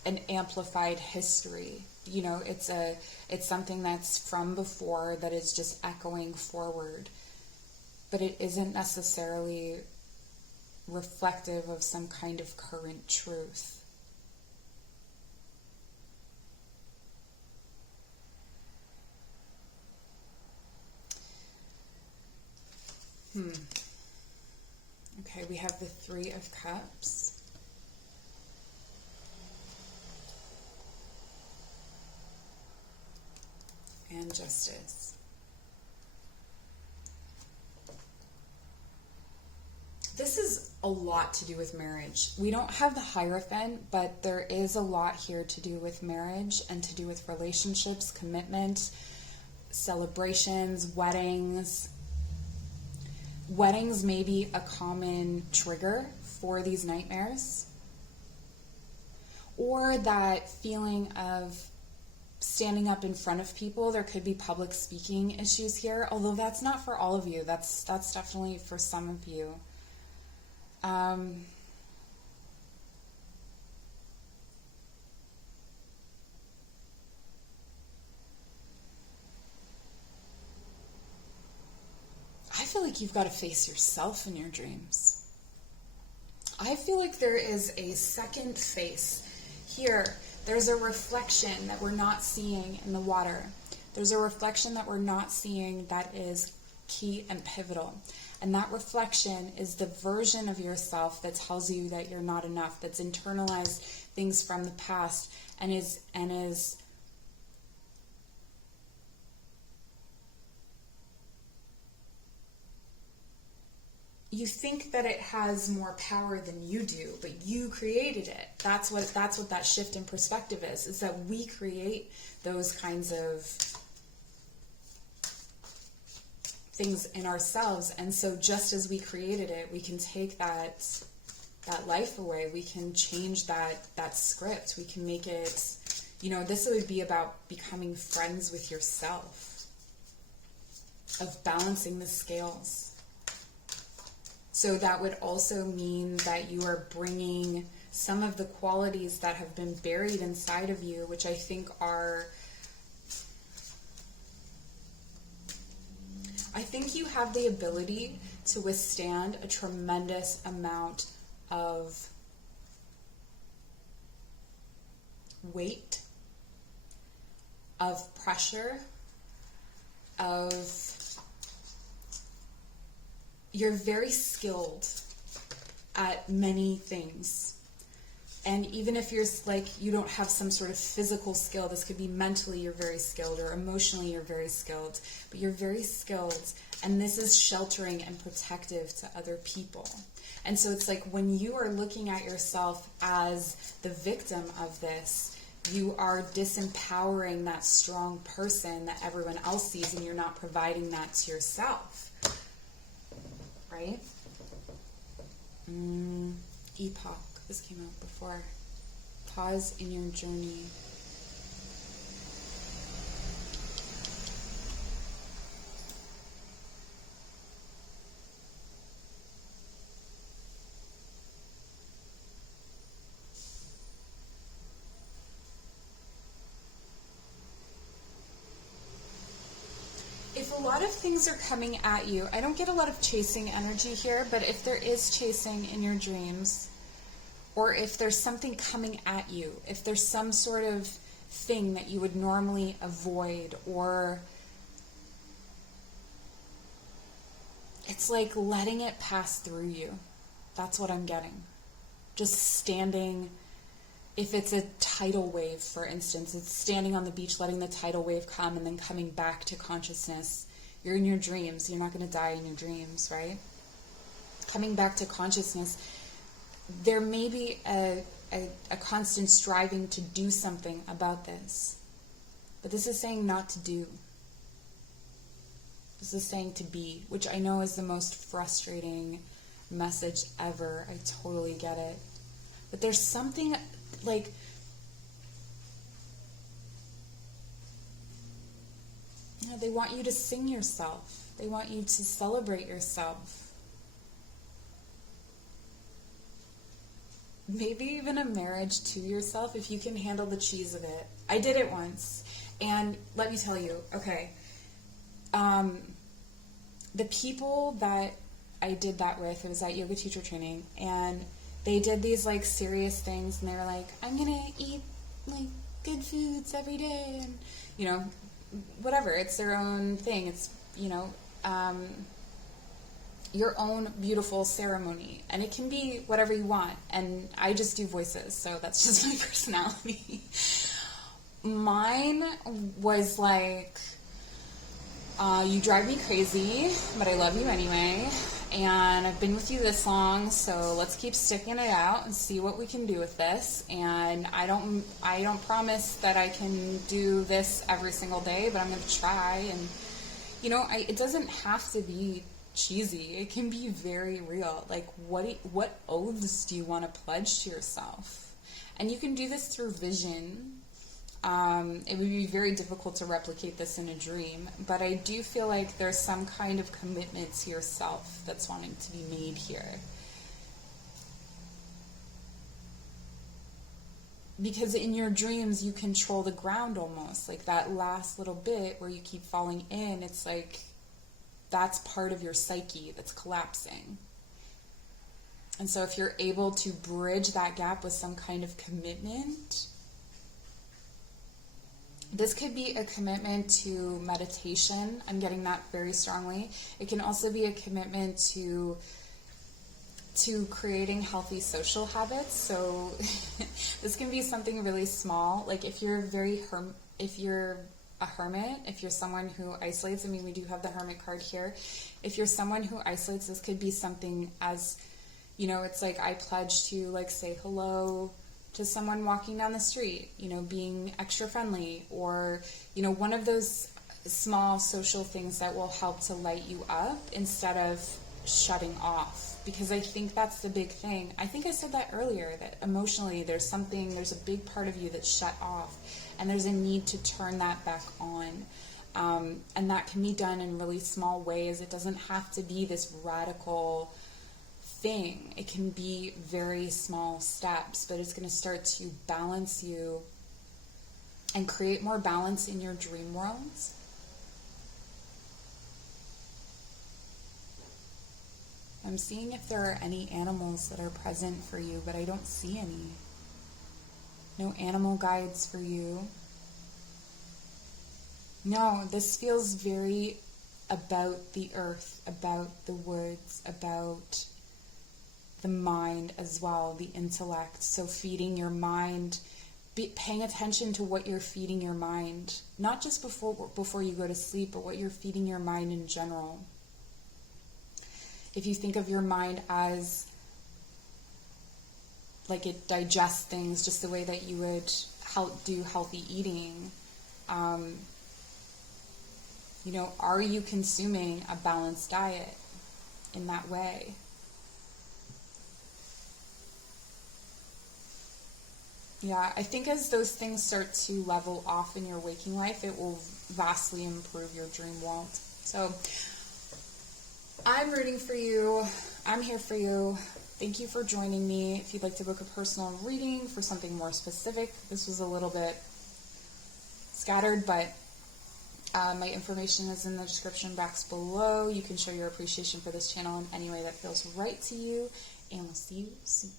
an amplified history. You know, it's something that's from before that is just echoing forward, but it isn't necessarily reflective of some kind of current truth. Okay, we have the Three of Cups. And Justice. This is a lot to do with marriage. We don't have the Hierophant, but there is a lot here to do with marriage and to do with relationships, commitment, celebrations, weddings. Weddings may be a common trigger for these nightmares. Or that feeling of standing up in front of people. There could be public speaking issues here, although that's not for all of you. That's definitely for some of you. feel like you've got to face yourself in your dreams. I feel like there is a second face here. There's a reflection that we're not seeing in the water. There's a reflection that we're not seeing that is key and pivotal. And that reflection is the version of yourself that tells you that you're not enough, that's internalized things from the past and is you think that it has more power than you do, but you created it. That's what that shift in perspective is that we create those kinds of things in ourselves. And so just as we created it, we can take that life away. We can change that script. We can make it, this would be about becoming friends with yourself, of balancing the scales. So that would also mean that you are bringing some of the qualities that have been buried inside of you, which I think you have the ability to withstand a tremendous amount of weight, of pressure, you're very skilled at many things. And even if you're you don't have some sort of physical skill, this could be mentally you're very skilled or emotionally you're very skilled, but you're very skilled, and this is sheltering and protective to other people. And so it's like when you are looking at yourself as the victim of this, you are disempowering that strong person that everyone else sees, and you're not providing that to yourself. Right? Epoch. This came out before. Pause in your journey. If a lot of things are coming at you, I don't get a lot of chasing energy here, but if there is chasing in your dreams, or if there's something coming at you, if there's some sort of thing that you would normally avoid, or it's like letting it pass through you. That's what I'm getting. Just standing, if it's a tidal wave, for instance, it's standing on the beach, letting the tidal wave come and then coming back to consciousness. You're in your dreams. You're not going to die in your dreams, right? Coming back to consciousness. There may be a constant striving to do something about this. But this is saying not to do. This is saying to be, which I know is the most frustrating message ever. I totally get it. But there's something like... they want you to sing yourself. They want you to celebrate yourself. Maybe even a marriage to yourself, if you can handle the cheese of it. I did it once, and let me tell you, okay, the people that I did that with, it was at yoga teacher training, and they did these like serious things, and they were like, I'm gonna eat like good foods every day, and whatever, it's their own thing, it's your own beautiful ceremony, and it can be whatever you want, and I just do voices, so that's just my personality. Mine was like, you drive me crazy, but I love you anyway, and I've been with you this long, so let's keep sticking it out and see what we can do with this. And I don't promise that I can do this every single day, but I'm going to try. And it doesn't have to be cheesy. It can be very real. Like, what oaths do you want to pledge to yourself? And you can do this through vision. It would be very difficult to replicate this in a dream, but I do feel like there's some kind of commitment to yourself that's wanting to be made here. Because in your dreams, you control the ground almost, like that last little bit where you keep falling in. It's like that's part of your psyche that's collapsing. And so if you're able to bridge that gap with some kind of commitment, this could be a commitment to meditation. I'm getting that very strongly. It can also be a commitment to creating healthy social habits. So this can be something really small. Like if you're if you're a hermit, if you're someone who isolates, I mean, we do have the hermit card here. If you're someone who isolates, this could be something as, you know, it's like I pledge to like say hello to someone walking down the street, you know, being extra friendly, or, you know, one of those small social things that will help to light you up instead of shutting off. Because I think that's the big thing. I think I said that earlier, that emotionally there's a big part of you that's shut off, and there's a need to turn that back on. And that can be done in really small ways. It doesn't have to be this radical thing. It can be very small steps, but it's going to start to balance you and create more balance in your dream worlds. I'm seeing if there are any animals that are present for you, but I don't see any. No animal guides for you. No, this feels very about the earth, about the woods, about the mind as well, the intellect. So feeding your mind, paying attention to what you're feeding your mind, not just before you go to sleep, but what you're feeding your mind in general. If you think of your mind as like it digests things just the way that you would do healthy eating, you know, are you consuming a balanced diet in that way? Yeah, I think as those things start to level off in your waking life, it will vastly improve your dream world. So I'm rooting for you. I'm here for you. Thank you for joining me. If you'd like to book a personal reading for something more specific, this was a little bit scattered, but my information is in the description box below. You can show your appreciation for this channel in any way that feels right to you, and we'll see you soon.